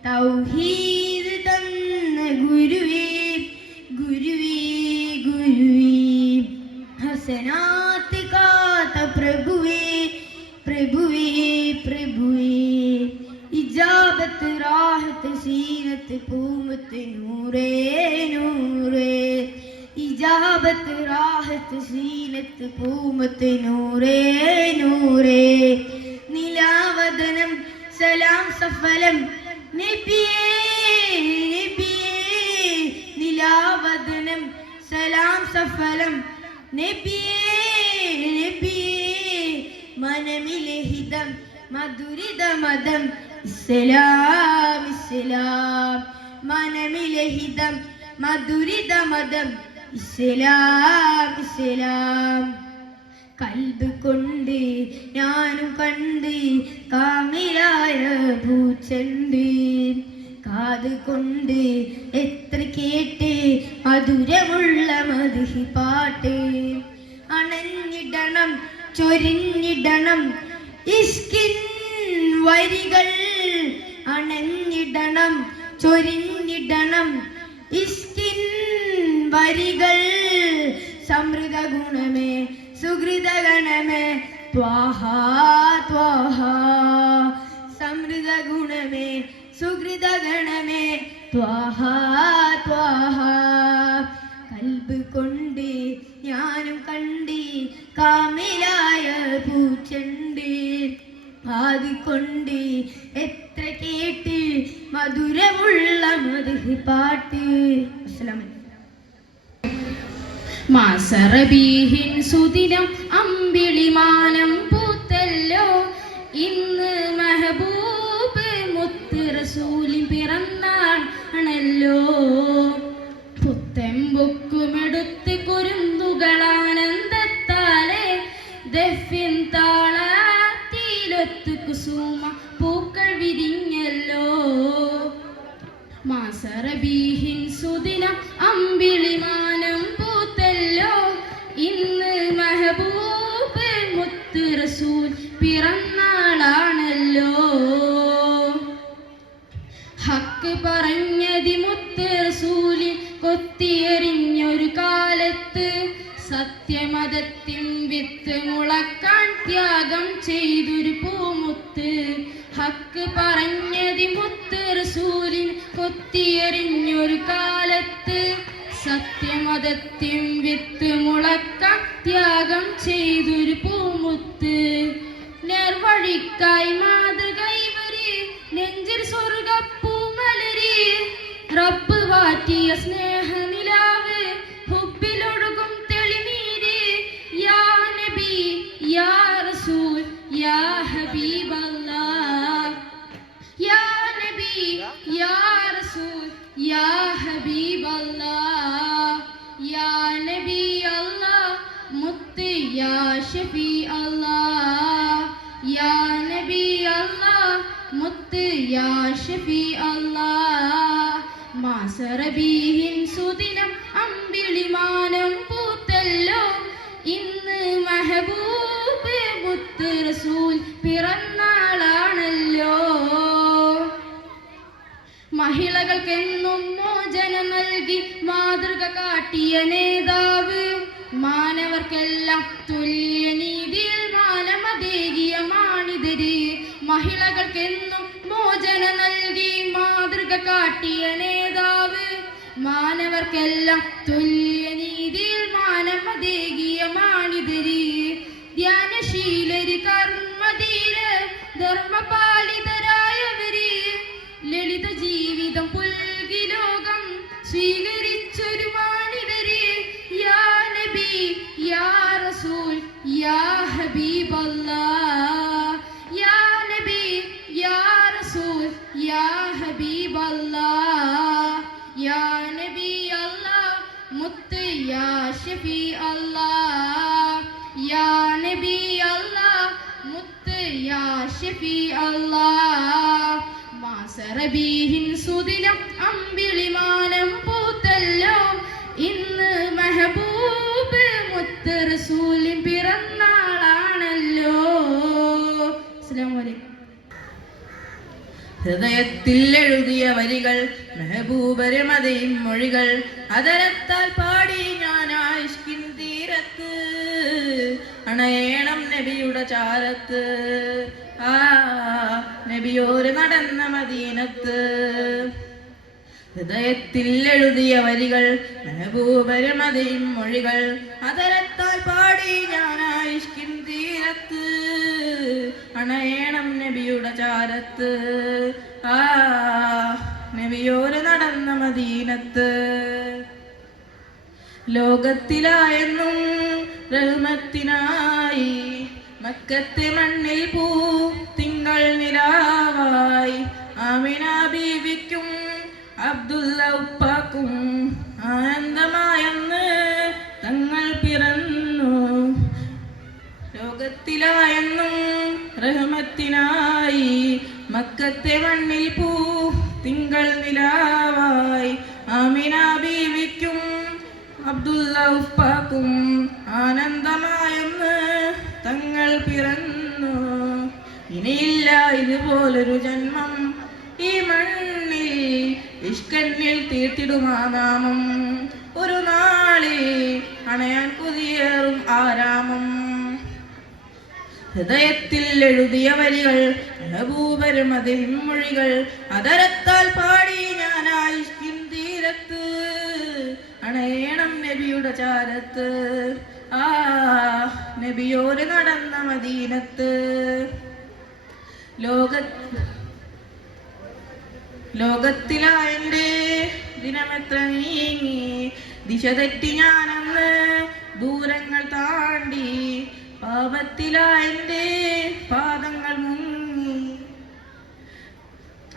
തൗഹീദ് തന്ന ഗുരുവേ ഗുരുവേ ഗുരുവേ ഹസനാ പ്രഭുവേ പ്രഭുവേ ഇജാബത്ത് റാഹത്ത് സീനത്ത് പൂമത്ത് നൂറേ നൂറേ ഇജാബത്ത് റാഹത്ത് സീനത്ത് പൂമത്ത് നൂറേ നൂറേ നിലാവദനം സലാം സഫലം നബിയേ നബിയേ നിലാവദനം സലാം സഫലം നബിയേ നബിയേ മനമിലെ ഹിതം മധുരിത മതം ഇസ്ലാം ഇസ്ലാം മനമിലെ ഹിതം മധുരിത മതം ഇസ്ലാം ഇസ്ലാം കൽബ് കൊണ്ട് ഞാനും കണ്ട് കാമിലായ പൂച്ചണ്ട് കാത് കൊണ്ട് എത്ര കേട്ട് മധുരമുള്ള മധുഹി പാട്ട് അണഞ്ഞിടണം ചൊരിഞ്ഞിടണം ഇഷ്കിൻ വരികൾ അണഞ്ഞിടണം ചൊരിഞ്ഞിടണം ഇഷ്കിൻ വരികൾ സമൃദ്ധ ഗുണമേ സുഹൃത ഗണമേ ത്വാഹ ത്വാഹ സമൃദ്ധ ഗുണമേ സുഹൃത ഗണമേ ത്വാഹ ത്വാഹ കൽബ് കൊണ്ട് ഞാനും കണ്ട് കാമിലായ പൂച്ചണ്ട് ആദ്കൊണ്ട് എത്ര കേട്ട് മധുരമുള്ള മധുഹ് പാട്ട്. അസ്സലാമു അലൈക്കും. മാസറബീഹിൻ സുദിനം അമ്പിളിമാനം പൂത്തല്ലോ ഇന്ന് മെഹബൂബ് മുത്ത് റസൂലിൻ പിറന്നാൾ ആണല്ലോ. പുത്തെമ്പൊക്കുമെടുത്ത് കുരുന്നുകളാനന്ദത്താലെ ദഫിൻ താളത്തിലൊത്ത് കുസുമ പൂക്കൾ വിരിഞ്ഞല്ലോ. മാസറബീഹിൻ സുദിനം അമ്പിളിമാനം പൂത്തല്ലോ ഇന്ന് മെഹബൂബ് മുത്ത് റസൂൽ പിറന്നാളാണല്ലോ. ഹക്ക് പറഞ്ഞതി മുത്ത് റസൂലിൻ കൊത്തിയെറിഞ്ഞൊരു കാലത്ത് സത്യമതത്തിൻ വിത്ത് മുളക്കാൻ ത്യാഗം ചെയ്തൊരു പൂമുത്ത്. ഹക്ക് പറഞ്ഞതി മുത്ത് റസൂലിൻ കൊത്തിയെറിഞ്ഞൊരു കാലത്ത് സത്യമതത്തിൻ വിത്ത് മുളക്കാൻ ത്യാഗം ചെയ്തൊരു പൂമുത്ത്. നേർവഴിക്കായി മാതൃകൈവരി നെഞ്ചിൽ സ്വർഗപ്പൂമലരി റബ്ബ് വാറ്റിയ സ്നേഹനിലാവ് ഹുബ്ബിലൊഴുകും തെളിനീര്. യാ നബി യാ റസൂൽ യാ ഹബീബല്ലാഹ് യാ നബി യാ റസൂൽ യാ ഹബീബല്ലാഹ് യാ നബി അല്ലാഹ് മുത്ത് യാ ഷഫീ അല്ലാഹ് യാ നബി അല്ലാഹ് മുത്ത് യാ ഷഫീ അല്ലാഹ്. മാസറബീഹിൻ സുദിനം അമ്പിളിമാനം പൂത്തല്ലോ ഇന്ന് മെഹബൂബ് മുത്ത് റസൂൽ പിറന്നാളാണല്ലോ. മഹിളകൾക്കെന്നും മോചനം നൽകി മാതൃക കാട്ടിയ നേതാവ് മാനവർക്കെല്ലാം തുല്യനീതിയിൽ മാനമതേകിയ മാണിതര്. മഹിളകൾക്കെന്നും മോചനം നൽകി മാതൃക കാട്ടിയ നേതാവ് മാനവർക്കെല്ലാം തുല്യനീതിയിൽ മാനമതേകിയ മാണിതര്. ധ്യാനശീലര് കർമ്മധീര് ധർമ്മപാലിതരായവര് ലളിത ജീവിതം പുൽകി ലോകം സ്വീകരിച്ചൊരു മാനിതര്. യാ നബി യാ റസൂൽ യാ ഹബീബല്ലാഹ് യാ നബി യാ റസൂൽ യാ ഹബീബല്ലാഹ് യാ നബി അല്ലാഹ് മുത്ത് യാ ഷഫീ അല്ലാഹ് യാ നബി അല്ലാഹ് മുത്ത് യാ ഷഫീ അല്ലാഹ്. മാസറബീഹിൻ സുദിനം അമ്പിളിമാനം പൂത്തല്ലോ ഇന്ന് മെഹബൂബ് മുത്ത് റസൂലിൻ പിറന്നാളാണല്ലോ. അസ്സലാമു അലൈക്കും. ഹൃദയത്തിൽ എഴുതിയ വരികൾ മെഹബൂബരെ മതയും മൊഴികൾ അതരത്താൽ പാടി ഞാൻ ആയിഷ്കിൻ തീരത്ത് അണയേണം നബിയുടെ ചാരത്ത്. ആ നബിയോര് നടന്ന മദീനത്ത്. ഹൃദയത്തിൽ എഴുതിയ വരികൾ മെഹബൂബര് മദീൻ മൊഴികൾ. അതരത്താൽ പാടി ഞാനായിഷ്കിൻ തീരത്ത്. അണയേണം നബിയുടെ ചാരത്ത്. ആ നബിയോര് നടന്ന മദീനത്ത്. ലോകത്തിലായെന്നും റഹ്മത്തിനായി മക്കത്തെ മണ്ണിൽ പൂ തിങ്കൾ നിലാവായി. ആമിന ബീവിക്കും അബ്ദുള്ള ഉപ്പാക്കും ആനന്ദമായെന്ന് തങ്ങൾ പിറന്നു. ലോകത്തിലായെന്നും റഹ്മത്തിനായി മക്കത്തെ മണ്ണിൽ പൂ തിങ്കൾ നിലാവായി. ആമിന ബീവിക്കും അബ്ദുള്ള ഉപ്പാക്കും ആനന്ദമായെന്ന് തങ്ങൾ പിറന്നു. ഇനിയില്ല ഇതുപോലൊരു ജന്മം ഈ മണ്ണിൽ. ഇഷ്കന്നിൽ തീർത്തിടുമാ നാമം. ഒരു നാളിൽ അണയാൻ കൊതിയേറും ആരാമം. ഹൃദയത്തിൽ എഴുതിയ വരികൾ മെഹബൂബര് മദീൻ മൊഴികൾ. അതരത്താൽ പാടി ഞാനായിഷ്കിൻ തീരത്ത്. അണയേണം നബിയുടെ ചാരത്ത്. ആ നബിയോര് നടന്ന മദീനത്ത്. ലോകത്തിലായെന്റെ ദിനമെത്ര നീങ്ങി. ദിശ തെറ്റി ഞാനന്ന് ദൂരങ്ങൾ താണ്ടി. പാപത്തിലായെന്റെ പാദങ്ങൾ മുങ്ങി.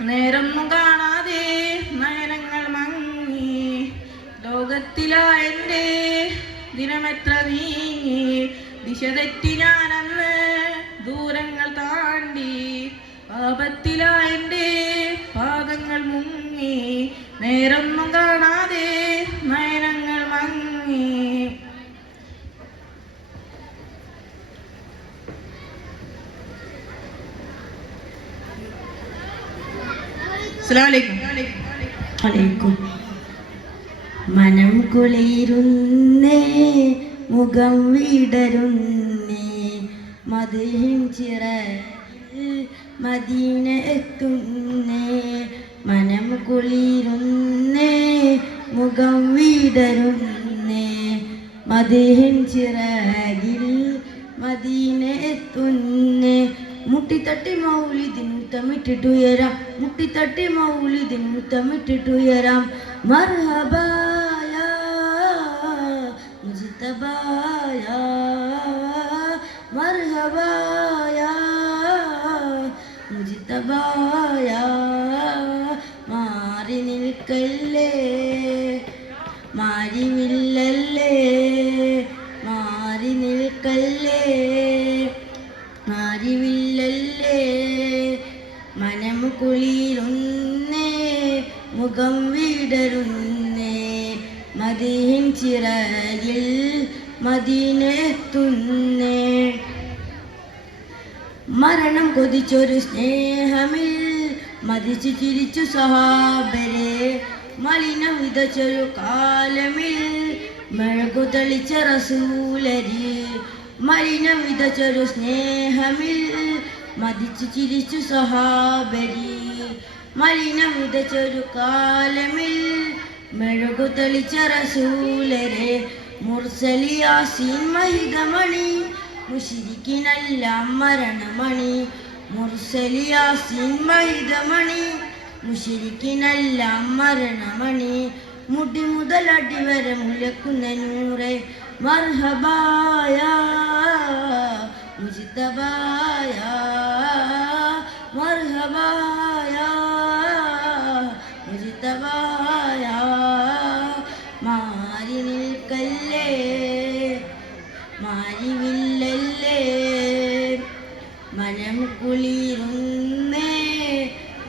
നേരൊന്നും കാണാതെ നയനങ്ങൾ മങ്ങി. ലോകത്തിലായെന്റെ ദിനമെത്ര നീങ്ങി. ദിശ തെറ്റി ഞാനന്ന് ദൂരങ്ങൾ താണ്ടി. പാപത്തിലായെന്റെ പാദങ്ങൾ മുങ്ങി. നേരൊന്നും കാണാതെ നയനങ്ങൾ മങ്ങി. അസ്സലാമു അലൈക്കും. മനം കുളിരുന്നേ മുഖം വിടരുന്നേ മദീൻ ചിറയിൽ മദീന എത്തുന്നേ. മനം കുളിരുന്നേ മുഖം വിടരുന്നേ മദീൻ ചിറയിൽ മദീന എത്തുന്നേ. മുട്ടിത്തട്ടി മൗലിദിൻ മുത്തമിട്ടിട്ടുയരാം. മുട്ടിത്തട്ടി മൗലിദിൻ മുത്തമിട്ടിട്ടുയരാം. മർഹബായ മുജ്തബായ മർഹബായ മുജ്തബായ. മാറി നിൽക്കല്ലേ മാരിവില്ലല്ലേ. മാറി നിൽക്കല്ലേ മാരിവില്ലല്ലേ. മനം കുളിരുന്നേ മുഖം വിടരുന്നേ മദീൻ ചിറയിൽ മദീന എത്തുന്നേ. മരണം കൊതിച്ചൊരു സ്നേഹമിൽ മതിച്ചു ചിരിച്ചു സഹാബരെ. മലിനം വിതച്ചൊരു കാലമിൽ മെഴുകു തെളിച്ച റസൂലരി. മലിനം വിതച്ചൊരു സ്നേഹമിൽ മതിച്ചു ചിരിച്ചു സഹാബരി. മലിനം വിതച്ചൊരു കാലമിൽ മെഴുകു തെളിച്ച റസൂലരെ. മുർസലിയാസീൻ മഹിതമണി മുശ്രിക്കിനെല്ലാം മരണമണി. മുർസലിയാസീൻ മഹിതമണി മുശ്രിക്കിനെല്ലാം മരണമണി. മുടി മുതൽ അടിവരെ മുലക്കുന്ന നൂറെ. മർഹബായ മുജ്തബായ മർഹബായ മുജ്തബായ. മാറി നിൽക്കല്ലേ മാരിവില്ലല്ലേ. മനം കുളിരുന്നേ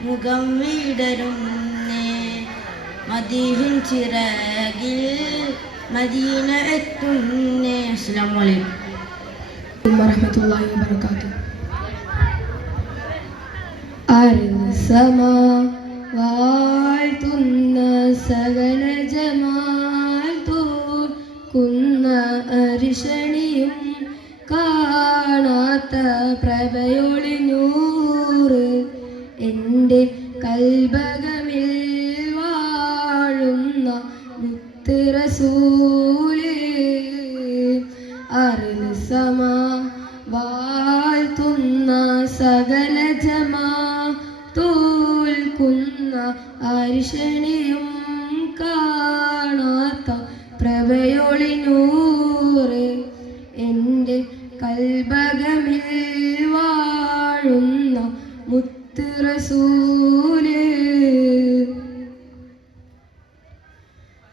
മുഖം വിടരുന്നേ മദീൻ ചിറകിൽ മദീന എത്തുന്നേ. അസ്സലാമു അലൈക്കും വറഹ്മത്തുള്ളാഹി വബറകാതുഹു. അർസമാ വാഴ്ത്തുന്ന സകല ജമാൽ തോക്കുന്ന അരിശണിയും കാണാത്ത പ്രഭയൊളിഞ്ഞൂറ് എൻ്റെ കൽബകമിൽ വാഴുന്ന മുത്ത് റസൂല് അറിവ് സമാ വാഴ്ത്തുന്ന സകല ജമാ തോൽക്കുന്ന അരിശണിയും കാണാത്ത പ്രഭയൊളിനൂറ് എൻ്റെ കൽബകമിൽ വാഴുന്ന മുത്ത് റസൂല്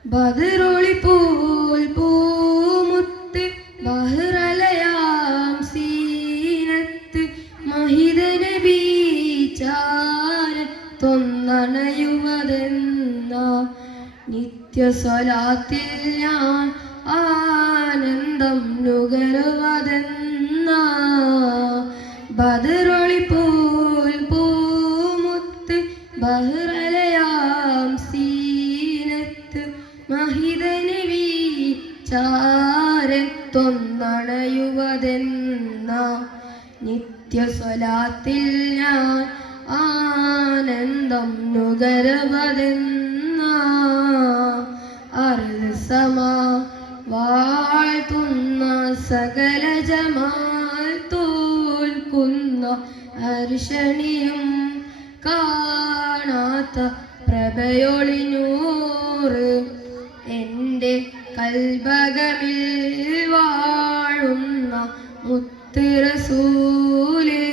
ബദറൊളി പോൽ പൂമുത്ത് ബഹ്റലയാം സീനത്ത് മഹിത നബി ചാരത്തൊന്നണയുവതെന്ന നിത്യസ്വലാത്തിൽ ഞാൻ ആനന്ദം നുകരുവതെന്ന ബദറൊളി പോൽ പൂമുത്ത് ബഹ്റലയാം സീനത്ത് മഹിത നബി ചാരത്തൊന്നണയുവതെന്ന നിത്യസ്വലാത്തിൽ ഞാൻ ആനന്ദം നുകരുവതെന്ന അറിവ് സമാ വാഴ്ത്തുന്ന സകല ജമാൽ തോൽക്കുന്ന അർശണിയും കാണാത്ത പ്രഭയൊളിനൂറ് എൻ്റെ കൽബകമിൽ വാഴുന്ന മുത്ത് റസൂല്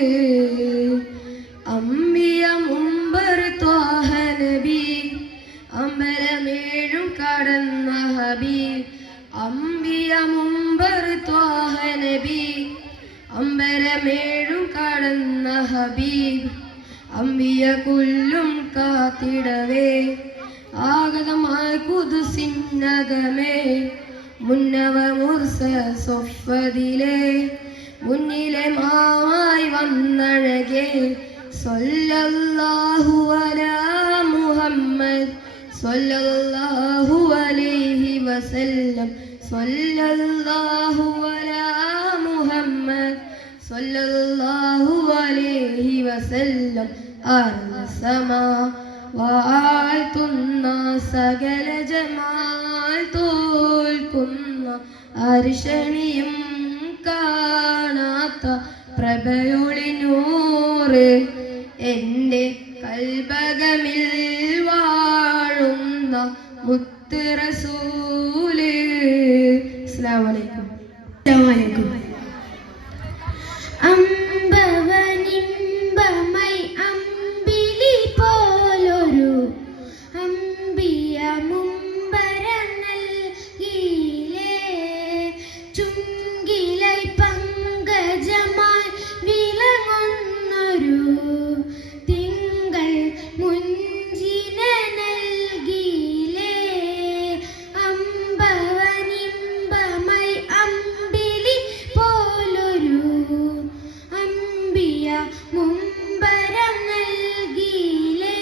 അമ്പിയ മുമ്പർ ത്വാഹ നബി അമ്പലമേഴും കടന്ന ഹബീബ് അമ്പിയ മുമ്പർ ത്വാഹ നബി അമ്പലമേഴും കടന്ന ഹബീബ് അമ്പിയ കുല്ലും കാത്തിടവേ ആഗതമായ കുതുസിന്നകമേ മുന്നവ മുർസ സൊഫദിലെ മുന്നിലെ മാമായി വന്നഴകെ സ്വല്ലല്ലാഹു അലാ മുഹമ്മദ് സ്വല്ലല്ലാഹു അലൈഹി വസല്ലം സ്വല്ലല്ലാഹു അലാ മുഹമ്മദ് സ്വല്ലല്ലാഹു അലൈഹി വസല്ലം അർസമാ വാഴ്ത്തുന്ന സകല ജമാൽ തോൽക്കുന്ന അർശണിയും കാണാത്ത പ്രഭയൊളിനൂറ് എൻ്റെ കൽബകമിൽ വാഴുന്ന മുത്ത് റസൂല്. അസ്സലാമു അലൈക്കും. അസ്സലാമു അലൈക്കും. അമ്പവനിമ്പമൈ അമ്പിളി പോലൊരു അമ്പിയ മുമ്പര നൽകിയിലേ ചുങ്കിലൈ പങ്കജമായി വിളങ്ങുന്നൊരു തിങ്കൾ മുഞ്ചിന നൽകിയിലേ അമ്പവനിമ്പമൈ അമ്പിളി പോലൊരു അമ്പിയ മുമ്പര നൽകിയിലേ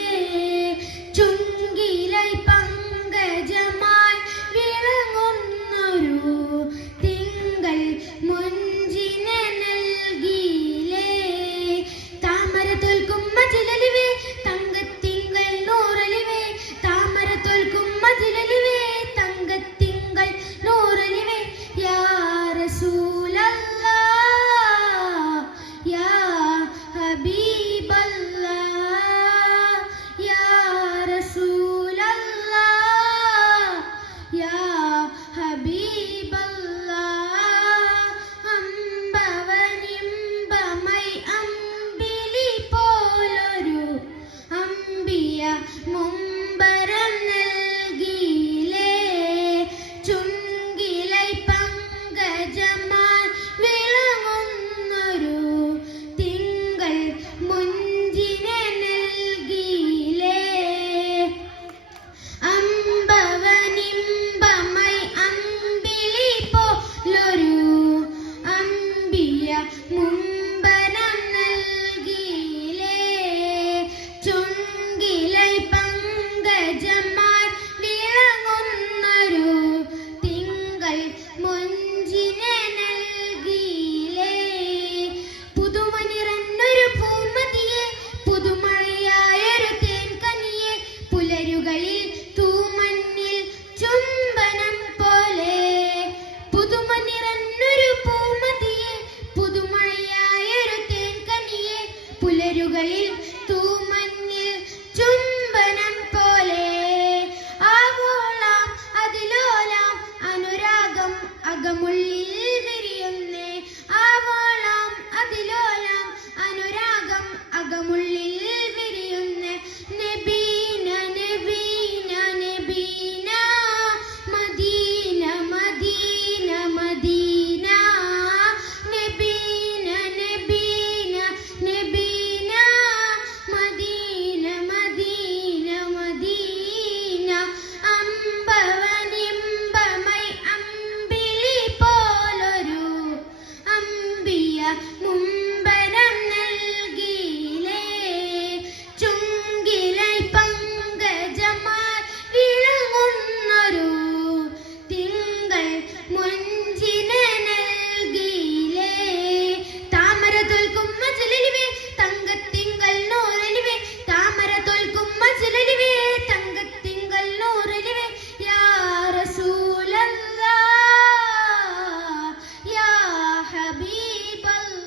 ചുങ്കിലൈ പങ്കജമായി വിളങ്ങുന്നൊരു തിങ്കൾ മുഞ്ചിന നൽകിയിലേ താമര തോൽക്കും മജിലലിവേ തങ്കത്തിങ്കൾ നൂറലിവേ താമര തോൽക്കും മജിലലിവേ തങ്കത്തിങ്കൾ നൂറലിവേ യാ റസൂലല്ലാ യാ ഹബീബല്ലാ യാ റസൂലല്ലാ യാ ഹബീബല്ലാ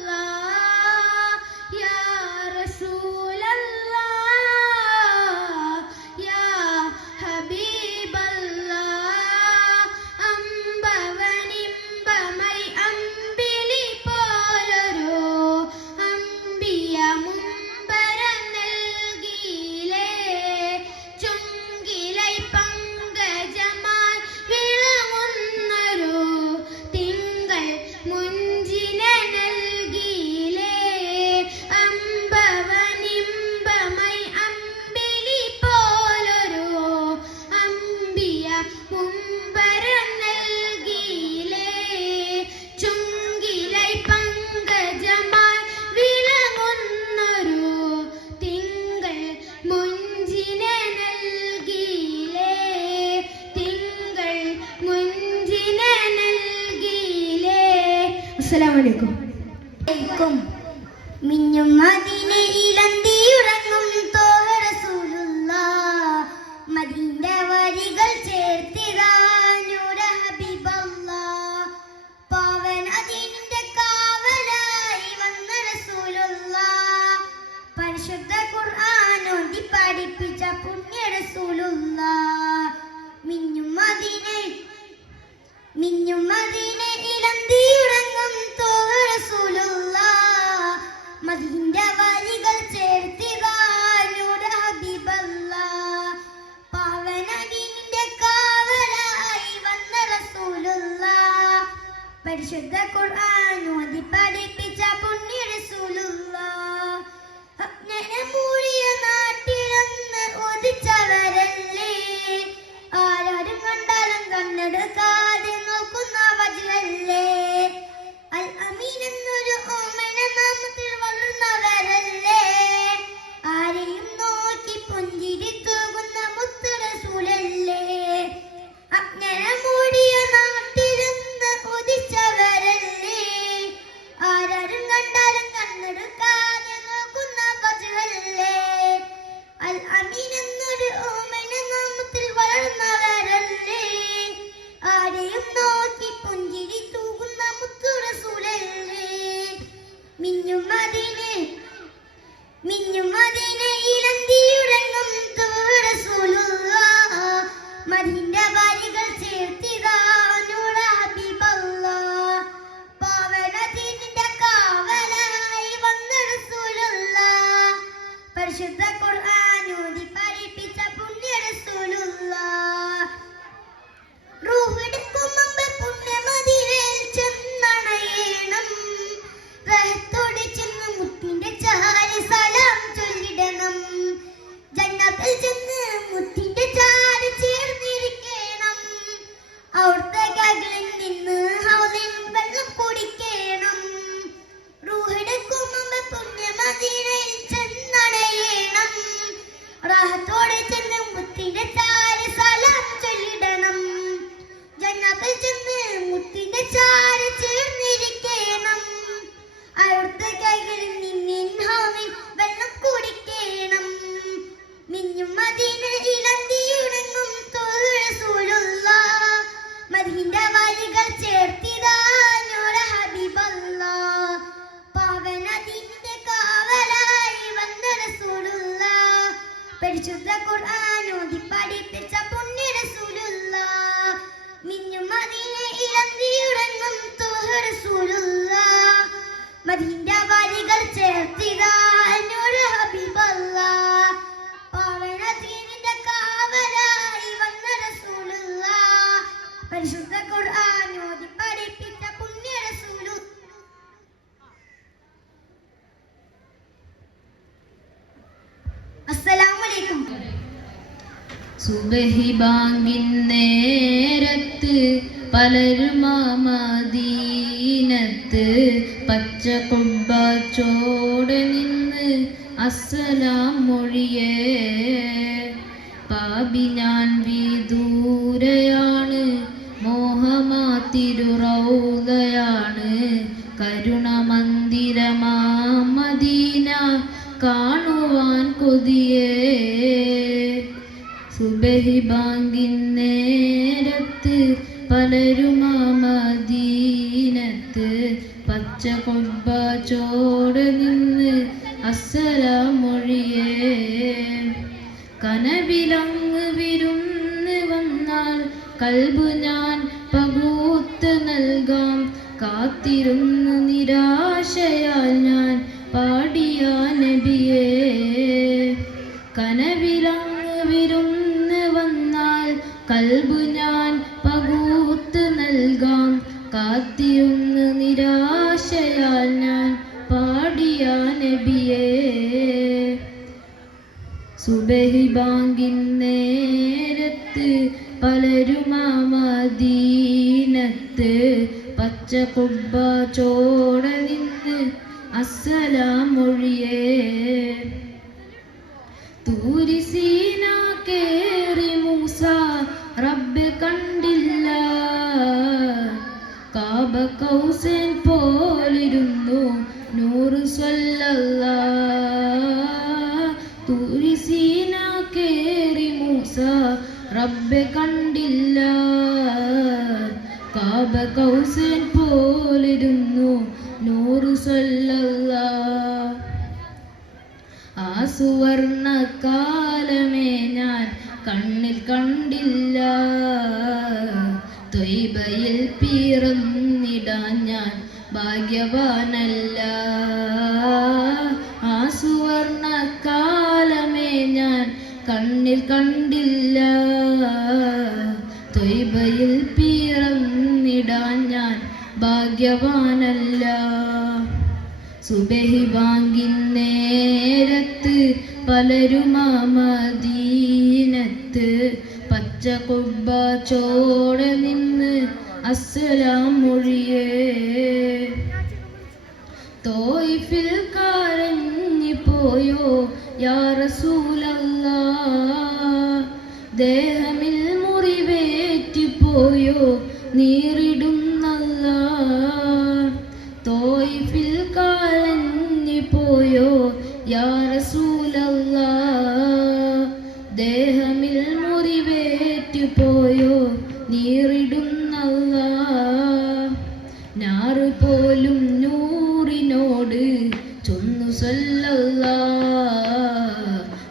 ഹബീബല്ലാഹ് യാ റസൂലല്ലാഹ് യാ ഹബീബല്ലാഹ് അമ്പവനിമ്പമൈ അമ്പിളി പോലൊരു അമ്പിയ മുമ്പരം നൽകിയിലേ ചുങ്കിലൈ പങ്കജമായി വിളങ്ങുന്നൊരു തിങ്കൾ മുഞ്ചിനെ നൽകിയിലേ അമ്പവനിമ്പമൈ അമ്പിളി പോലൊരു അമ്പിയ മുമ്പരം നൽകിയിലേ ചുങ്കിലൈ പങ്കജമായി വിളങ്ങുന്നൊരു തിങ്കൾ മുഞ്ചിനെ നൽകിയിലേ തിങ്കൾ മുഞ്ചിനെ നൽകിയിലേ. അസ്സലാമു അലൈക്കും. മിന്നും മദീനെ ഇലന്തിയുറങ്ങും തോഹ റസൂലുള്ളാഹ് മദീന്റെ വരികൾ ചേർത്തിതാ നൂറ ഹബീബല്ലാഹ് പാവന ദീനിന്റെ കാവലായി വന്ന റസൂലുള്ളാഹ് പരിശുദ്ധ ഖുർആൻ ഓതി പഠിപ്പിച്ച പുണ്യ റസൂലുള്ളാഹ് മിന്നും മദീനെ ഇലന്തിയുറങ്ങും തോഹ റസൂലുള്ളാഹ് മദീന്റെ വരികൾ ചേർത്തിതാ നൂറ ഹബീബല്ലാഹ് പാവന ദീനിന്റെ കാവലായി വന്ന റസൂലുള്ളാഹ് പരിശുദ്ധ ഖുർആൻ ഓതി പഠിപ്പിച്ച പുണ്യ റസൂലുള്ളാഹ് അജ്ഞനെ മൂടിയ നാട്ടിലൊന്ന് ഉദിച്ചവരല്ലേ ആരാരും കണ്ടാലും കണ്ണെടുക്കാതെ നോക്കുന്ന വജ്രല്ലേ അൽ അമീൻ എന്നൊരു ഓമന നാമത്തിൽ വളർന്നവരല്ലേ ആരെയും നോക്കി പുഞ്ചിരി തൂകുന്ന മുത്ത് റസൂലല്ലേ അജ്ഞനെ മൂടിയ നാട്ടിലൊന്ന് ഉദിച്ചവരല്ലേ ആരാരും കണ്ടാലും കണ്ണെടുക്കാതെ നോക്കുന്ന വജ്രല്ലേ അൽ അമീൻ എന്നൊരു ഓമന നാമത്തിൽ വളർന്നവരല്ലേ ആരെയും നോക്കി പുഞ്ചിരി തൂകുന്ന മുത്തു റസൂലല്ലേ മിന്നും മദീനെ ഇലന്തിയുറങ്ങും തോഹ റസൂലുള്ളാഹ് മദീന്റെ വരികൾ ചേർത്തിതാ നൂറ ഹബീബല്ലാഹ് പാവന ദീനിന്റെ കാവലായി വന്ന റസൂലുള്ളാഹ് പരിശുദ്ധ ഖുർആൻ ഓതി പഠിപ്പിച്ച പുണ്യ റസൂലുള്ളാഹ് റൂഹെടുക്കും മുമ്പ് പുണ്യമദീനയിൽ ചെന്നണയണം റഹ്മത്തോടെ ചെന്ന് മുത്തിന്റെ ചാരി സലാം ചൊല്ലിടണം ജന്നത്തിൽ ചെന്ന് മുത്തിന്റെ ചാരി ചേർന്നിരിക്കണം അവിടുത്തെ കകളിൽ നിന്ന് ഹൗലിൽ വെള്ളം കുടിക്കണം റൂഹെടുക്കും മുമ്പ് പുണ്യമദീനയിൽ ചെന്നണയണം റഹ്മത്തോടെ ചെന്ന് മുത്തിന്റെ ചാരി സലാം ചൊല്ലിടണം ജന്നത്തിൽ ചെന്ന് മുത്തിന്റെ ചാരി ചേർന്നിരിക്കണം അവിടുത്തെ കൈകളിൽ നിന്നിൻ ഹൗലിൽ വെള്ളം കുടിക്കണം മിന്നും മദീന ഇലന്തിയുറങ്ങും തോഹ റസൂലുള്ളാഹ് മദീന്റെ വരികൾ ചേർത്തിതാ നൂറ ഹബീബല്ലാഹ് പാവന ദീനിന്റെ കാവലായി വന്ന റസൂലുള്ളാഹ് പരിശുദ്ധ ഖുർആൻ ഓതി പഠിപ്പിച്ച പുണ്യ റസൂലുള്ളാഹ് മിന്നും മദീന ഇലന്തിയുറങ്ങും തോഹ റസൂലുള്ളാഹ് മദീന്റെ വരികൾ ചേർത്തിതാ നൂറ ഹബീബല്ലാഹ് പാവന ദീനിന്റെ കാവലായി വന്ന റസൂലുള്ളാഹ് പരിശുദ്ധ ഖുർആൻ ഓതി പഠിപ്പിച്ച പുണ്യ റസൂലുള്ളാഹ്. അസ്സലാമു അലൈക്കും. സുബഹി ബാങ്കിൻ നേരത്ത് പലരും മദീനത്ത് പച്ച കൊബ്ബാച്ചോടെ നിന്ന് അസ്സലാം മൊഴിയേ പാപി ഞാൻ വിദൂരയാണ് മോഹമാതിരുറൗദയാണ് കരുണമന്ദിരമാ മദീന കാണുവാൻ കൊതിയേ സുബഹി ബാങ്കിൻ നേരത്ത് പലരും മദീനത്ത് പച്ച കൊമ്പ ചോട് നിന്ന് അസ്സലാം മൊഴിയേ. കനവിലങ്ങ് വിരുന്ന് വന്നാൽ കൽബ് ഞാൻ പകുത്ത് നൽകാം. കാത്തിരുന്നു നിരാശയാൽ ഞാൻ പാടിയ നബിയേ. കനവിലങ്ങ് വിരുന്ന് വന്നാൽ കൽബ് ഞാൻ പകുത്ത് നൽകാം. കാത്തിരുന്ന് നിരാശയാൽ ഞാൻ പാടിയ നബിയേ. സുബഹി ബാങ്കിൻ നേരത്ത് പലരും മദീനത്ത് പച്ച കുബ്ബ ചോട നിന്ന് അസ്സലാം മൊഴിയേ. തൂരി സീന കേറി മൂസ റബ്ബ് കണ്ടില്ല. കാബ കൗസൻ പോലിരുന്നു നൂറ് സ്വല്ലല്ലാഹ്. തൂരി സീന കേറി മൂസ റബ്ബ് കണ്ടില്ല. കാബ കൗസൻ പോലിരുന്നു നൂറ് സ്വല്ലല്ലാഹ്. ആ സുവർണ കാലമേ ഞാൻ കണ്ണിൽ കണ്ടില്ല. ത്വയ്ബയിൽ പിറന്നിടാൻ ഞാൻ ഭാഗ്യവാനല്ല. ആ സുവർണ കാലമേ ഞാൻ കണ്ണിൽ കണ്ടില്ല. ത്വയ്ബയിൽ പിറന്നിടാൻ ഞാൻ ഭാഗ്യവാനല്ല. സുബഹി ബാങ്കിൻ നേരത്ത് പലരും മദീനത്ത് പച്ച കുബ്ബ ചോട നിന്ന് അസ്സലാം മൊഴിയേ. തോയിഫിൽ കരഞ്ഞു പോയോ യാ റസൂലല്ലാഹ്. ദേഹമിൽ മുറിവേറ്റു പോയോ നീറിടുന്നല്ലാഹ്. തോയിഫിൽ കരഞ്ഞു പോയോ യാ റസൂലല്ലാഹ്. ദേഹമിൽ മുറിവേറ്റു പോയോ നീറിടുന്നല്ലാഹ്. ഞാറ് പോലും നൂറിനോട് ചൊന്നു സ്വല്ലല്ലാഹ്.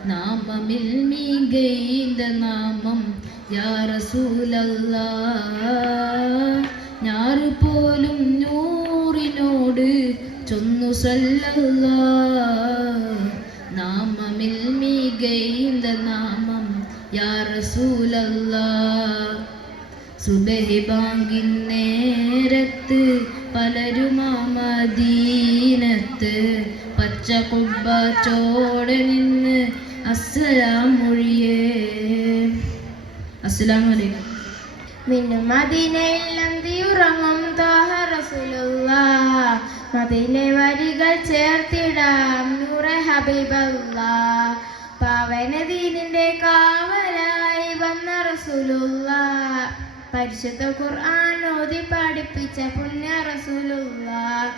നാമമിൽ മികൈന്ത നാമം യാ റസൂലല്ലാഹ്. ഞാറ് പോലും നൂറിനോട് ചൊന്നു സ്വല്ലല്ലാഹ്. നാമമിൽ മികൈന്ത നാമം യാ റസൂലല്ലാഹ്. സുബഹി ബാങ്കിൻ നേരത്ത് പലരും മദീനത്ത് പച്ച കുബ്ബ ചോട നിന്ന് അസ്സലാം മൊഴിയേ. അസ്സലാമു അലൈക്കും. മിന്നും മദീനയിൽ അന്തിയുറങ്ങും ത്വാഹ റസൂലുള്ളാഹ്. മദീനയിലെ വരികൾ ചേർത്തിടാം നൂറെ ഹബീബല്ലാഹ്. പാവന ദീനിന്റെ കാവലായി വന്ന റസൂലുള്ളാഹ്. പരിശുദ്ധ ഖുർആൻ ഓതി പഠിപ്പിച്ച പുണ്യ റസൂലുള്ളാഹ്.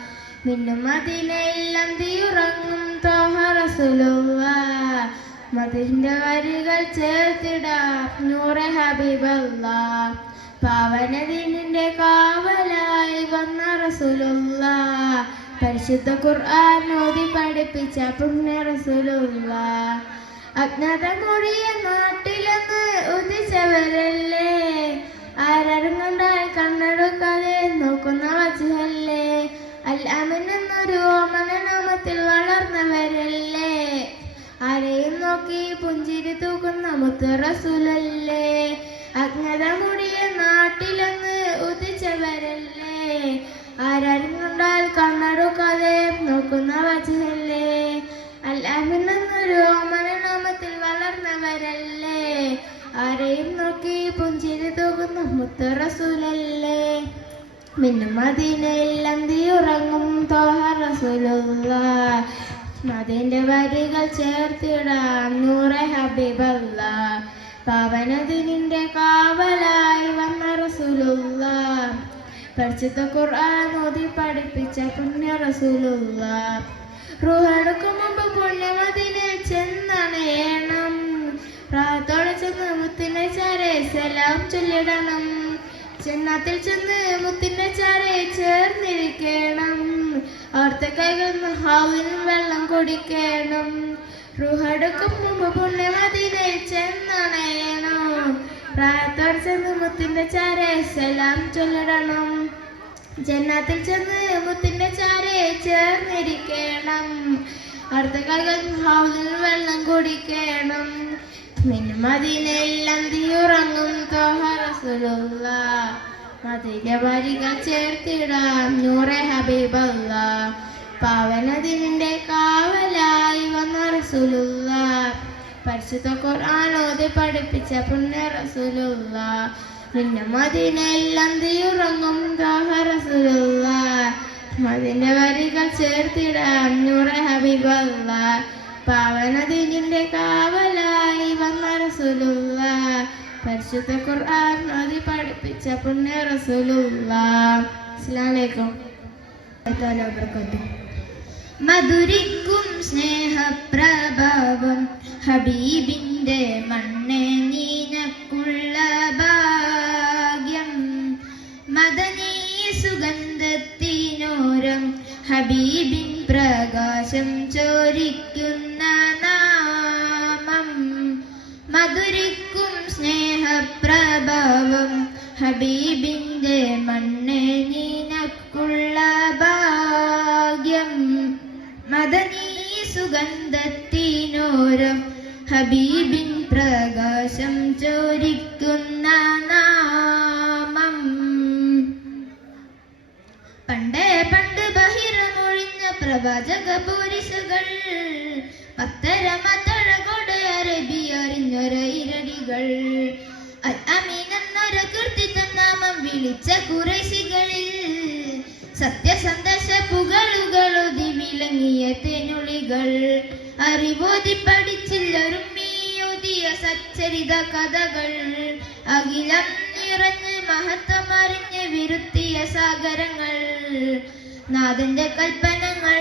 മിന്നും മദീനയിൽ അന്തിയുറങ്ങും ത്വാഹ റസൂലുള്ളാഹ്. മദീനയുടെ വരികൾ ചേർത്തിടാം നൂറെ ഹബീബല്ലാഹ്. പാവന ദീനിന്റെ കാവലായി വന്ന റസൂലുള്ളാഹ്. പരിശുദ്ധ ഖുർആൻ ഓതി പഠിപ്പിച്ച പുണ്യ റസൂലുള്ളാഹ്. അജ്ഞാത മൊഴിയ നാട്ടിലങ്ങ് ഉദിച്ചവരല്ലേ. ആരും കണ്ടാൽ കണ്ണെടുക്കാതെ നോക്കുന്ന വജ്ഹല്ലേ. അൽ അമിൻ എന്നൊരു ഓമനനാമത്തിൽ വളർന്നവരല്ലേ. ആരെയും നോക്കി പുഞ്ചിരി തൂക്കുന്ന മുത്ത് റസൂലല്ലേ. അജ്ഞത മുടിയ നാട്ടിലങ്ങ് ഉദിച്ചവരല്ലേ. ആരും കണ്ടാൽ കണ്ണെടുക്കാതെ നോക്കുന്ന വജ്ഹല്ലേ. അൽ അമിൻ എന്നൊരു ഓമനനാമത്തിൽ വളർന്നവരല്ലേ. ആരെയും നോക്കി പുഞ്ചിരി തൂക്കുന്ന മുത്ത് റസൂലല്ലേ. മിന്നും മദീനയിൽ അന്തിയുറങ്ങും ത്വാഹ റസൂലുള്ളാഹ്. മദീനയുടെ വരികൾ ചേർത്തിടാം നൂറെ ഹബീബല്ലാഹ്. പാവന ദീനിന്റെ കാവലായി വന്ന റസൂലുള്ളാഹ്. പരിശുദ്ധ ഖുർആൻ ഓതി പഠിപ്പിച്ച പുണ്യ റസൂലുള്ളാഹ്. റൂഹെടുക്കും മുമ്പ് പുണ്യ മദീനയിൽ ചെന്നണയണം. പ്രായത്തോടെ ചെന്ന് മുത്തിനെ ചാരെ സലാം ചൊല്ലിടണം. ചെന്നാത്തിൽ ചെന്ന് മുത്തിന്റെ ചാരെ ചേർന്നിരിക്കണം. ഓർത്ത കൈകൾ ഹാവിനും വെള്ളം കുടിക്കണം. റുഹടുക്കും മുമ്പ് പുണ്യമദീനയിൽ ചെന്നണയണം. പ്രായത്തോടെ ചെന്ന് മുത്തിന്റെ ചാരെ സലാം ചൊല്ലിടണം. ജന്നാത്തിൽ ചെന്ന് മുത്തിന്റെ ചാരെ ചേർന്നിരിക്കണം. അടുത്ത കൈകൾ ഹാവിൽ വെള്ളം കുടിക്കണം. മദീനയിൽ അന്തിയുറങ്ങും ത്വഹ റസൂലുള്ളാഹ്. മദീന വരികൾ ചേർത്തിടാം നൂറെ ഹബീബല്ലാഹ്. പാവനദിന്റെ കാവലായി വന്ന റസൂലുള്ളാഹ്. പരിശുദ്ധ ഖുർആൻ ഓതി പഠിപ്പിച്ച പുണ്യ റസൂലുള്ളാഹ്. നിന്നെ മദീനയിൽ അന്തിയുറങ്ങും ത്വഹ റസൂലുള്ളാഹ്. മദീന വരികൾ ചേർത്തിടാം നൂറെ ഹബീബല്ലാഹ്. പാവനദിന്റെ കാവലായി വന്ന റസൂലുള്ളാഹ്. പരിശുദ്ധ ഖുർആൻ ഓതി പഠിപ്പിച്ച പുണ്യ റസൂലുള്ളാഹ്. അസ്സലാമു അലൈക്കും വറഹ്മത്തുള്ളാഹി വബറകാതുഹു. മധുരിക്കും സ്നേഹപ്രഭാവം ഹബീബിന്റെ മണ്ണെ നീനക്കുള്ള ഭാഗ്യം. മദനീ സുഗന്ധത്തിനോരം ഹബീബിൻ പ്രകാശം ചോരിക്കുന്ന നാമം. മധുരിക്കും സ്നേഹപ്രഭാവം ഹബീബിന്റെ മണ്ണെ നീനക്കുള്ള ഭാഗ്യം. മദനീ സുഗന്ധത്തിനോരം ഹബീബിൻ പ്രകാശം ചോരിക്കുന്ന നാമം. പണ്ടേ പണ്ട് ബഹിരമൊഴിഞ്ഞ പ്രവാചക പോരിസുകൾ പത്തരമത്തഴകൊടെ അറബി അറിഞ്ഞൊര ഇരടികൾ. അൽ അമീൻ എന്നൊര കീർത്തിച്ച നാമം വിളിച്ച കുറേശികളിൽ സത്യസന്ദേശ പുകളുകളൊതി വിളങ്ങിയ തെനുളികൾ. അറിവോതി പഠിച്ചില്ലൊരുമ്മിയോതിയ സച്ചരിത കഥകൾ. അഖിലം നിറഞ്ഞ് മഹത്വമറിഞ്ഞ് വിരുത്തിയ സാഗരങ്ങൾ. നാഥന്റെ കൽപ്പനകൾ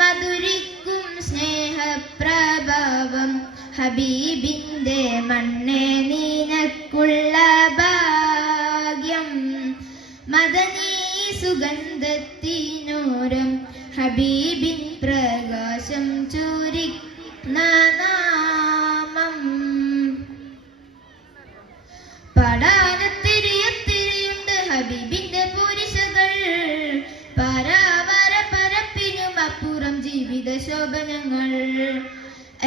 മധുരിക്കും സ്നേഹപ്രഭാവം ഹബീബിന്റെ മണ്ണെ നീനക്കുള്ള ഭാഗ്യം. മദനീ സുഗന്ധത്തിനോരം ഹബീബിൻ പ്രകാശം ചോരിക്കുന്ന നാമം. പടാനത്തിരിയുണ്ട് ഹബീബിന്റെ പുരുഷകൾ. പരാവര പരപ്പിനും അപ്പുറം ജീവിത ശോഭനങ്ങൾ.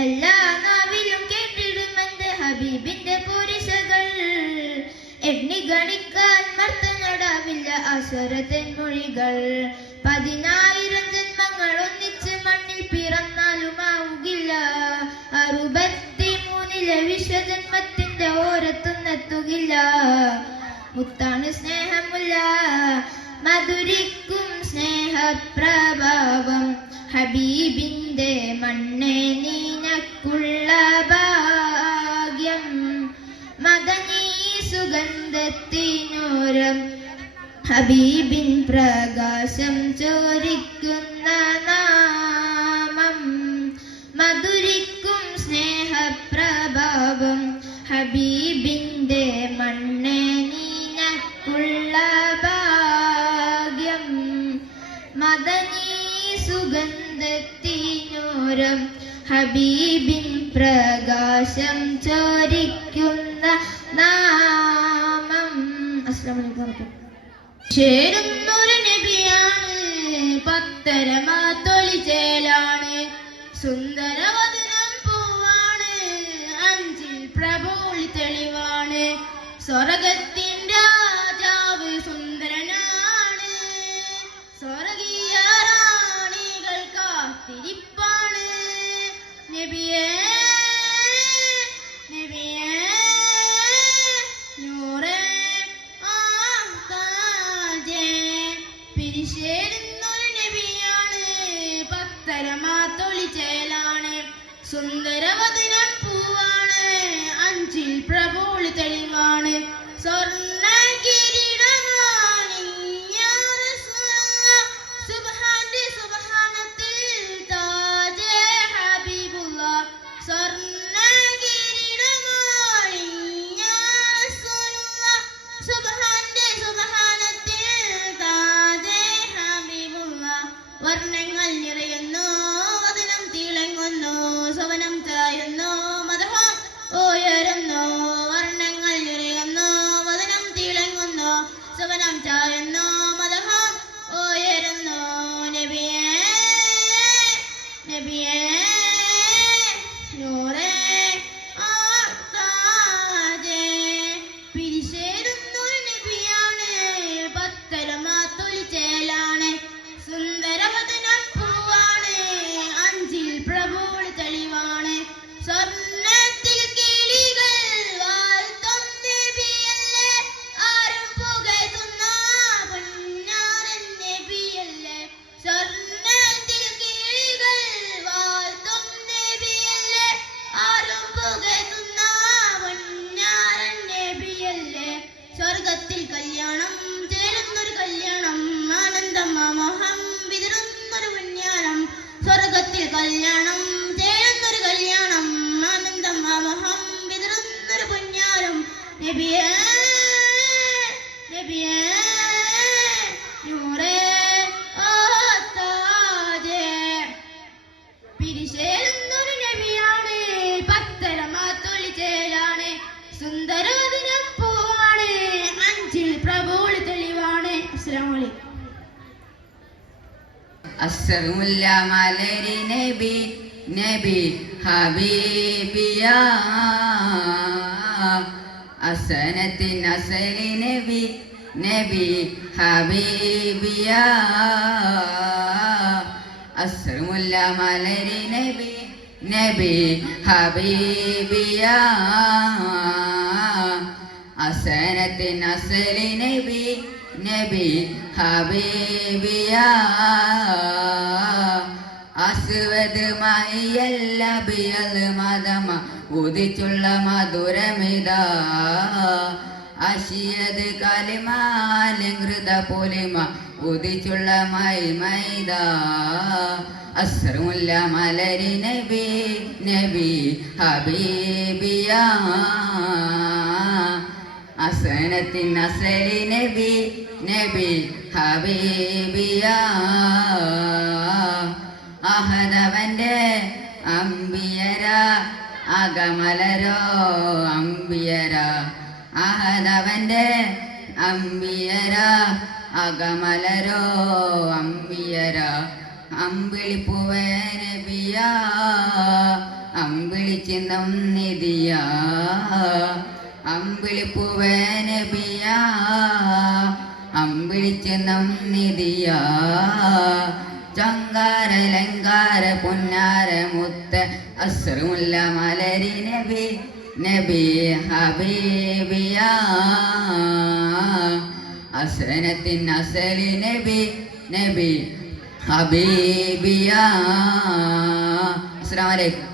എല്ലാ നാവിലും കേട്ടിടുമെന്റെ ഹബീബിന്റെ പുരുഷകൾ. എണ്ണി ഗണിക്കാൻ മർത്തനടാവില്ല അശ്വരത്തൻ മൊഴികൾ. 10,000 ജന്മങ്ങൾ ഒന്നിച്ച് മണ്ണിൽ പിറന്നാലും ആവുകില്ല. 63 വിശ്വജന്മത്തിന്റെ ഓരത്തൊന്നെത്തുകില്ല. മുത്താണ് സ്നേഹമുല്ല മധുരിക്കും സ്നേഹപ്രഭാവം ഹബീബിന്റെ മണ്ണെ നീനക്കുള്ള ഭാഗ്യം. മദനീ സുഗന്ധത്തിനോരം ഹബീബിൻ പ്രകാശം ചോരിക്കുന്ന നാമം. മധുരിക്കും സ്നേഹപ്രഭാവം ഹബീബിന്റെ മണ്ണെ നീനക്കുള്ള ഭാഗ്യം. മദനീ സുഗന്ധത്തിനോരം ഹബീബിൻ പ്രകാശം ചോരിക്കുന്ന നാമം. അസ്സലാമു അലൈക്കും വറഹ്മത്തുള്ളാഹി. ചേരുന്നൊരു നബിയാണ് പത്തരമാത്തൊളി ചേലാണ്. സുന്ദരവദനം പൂവാണ് അഞ്ചിൽ പ്രഭോളി തെളിവാണ്. സ്വർഗത്തിൻ രാജാവ് സുന്ദരനാണ്. സ്വർഗീയ റാണികൾ കാത്തിരിപ്പാണ്. നബിയേ നബിയേ നൂറേ ആകാജേ. പിരിശേരുന്നൊരു നബിയാണ് പത്തരമാത്തൊളി ചേലാണ്. സുന്ദരവദനം പൂവാണ് അഞ്ചിൽ പ്രഭോളി തെളിവാണ്. സ്വർണ്ണ കിരീടമാണ് യാ റസൂലല്ലാഹ്. സുബ്ഹാന്റെ സുബ്ഹാനത്തിൽ താജേ ഹബീബുല്ലാഹ്. സ്വർണ്ണ കിരീടമാണ് യാ റസൂലല്ലാഹ്. സുബ്ഹാന അസ്സറുമുല്ല മലരി നബി നബി ഹബീബിയ അസനത്തിൻ അസലി നബി നബി ഹബീബിയ അസ്സറുമുല്ല മലരി നബി നബി ഹബീബിയ അസനത്തിൻ അസലി നബി നബി ഹബീബിയ അസ്വദ് മഹിയല്ല ബിയൽ മദമ ഉദിച്ചുള്ള മധുരമിത അഷിയത് കലിമാലൃത പൊലിമ ഉദിച്ചുള്ള മൈമൈത അസ്റുല്ല മലരി നബി നബി ഹബീബിയ അസനത്തിൻ അസലി നബി നബി ഹബീബിയ അഹദവന്റെ അമ്പിയര അകമലരോ അമ്പിയര അഹദവന്റെ അമ്പിയര അകമലരോ അമ്പിയര അമ്പിളിപ്പൂവേ നബിയ അമ്പിളിച്ചിന്തം നിധിയ അമ്പിളിപ്പൂവേ നബിയ അമ്പിളിച്ചിന്തം നിധിയ ചങ്കാര ലങ്കാര പുന്നാര മുത്ത് അസ്റുമുല്ല മലരി നബി നബി ഹബീബിയ അസനത്തിൻ അസലി നബി നബി ഹബീബിയ. അസ്സലാമു അലൈക്കും.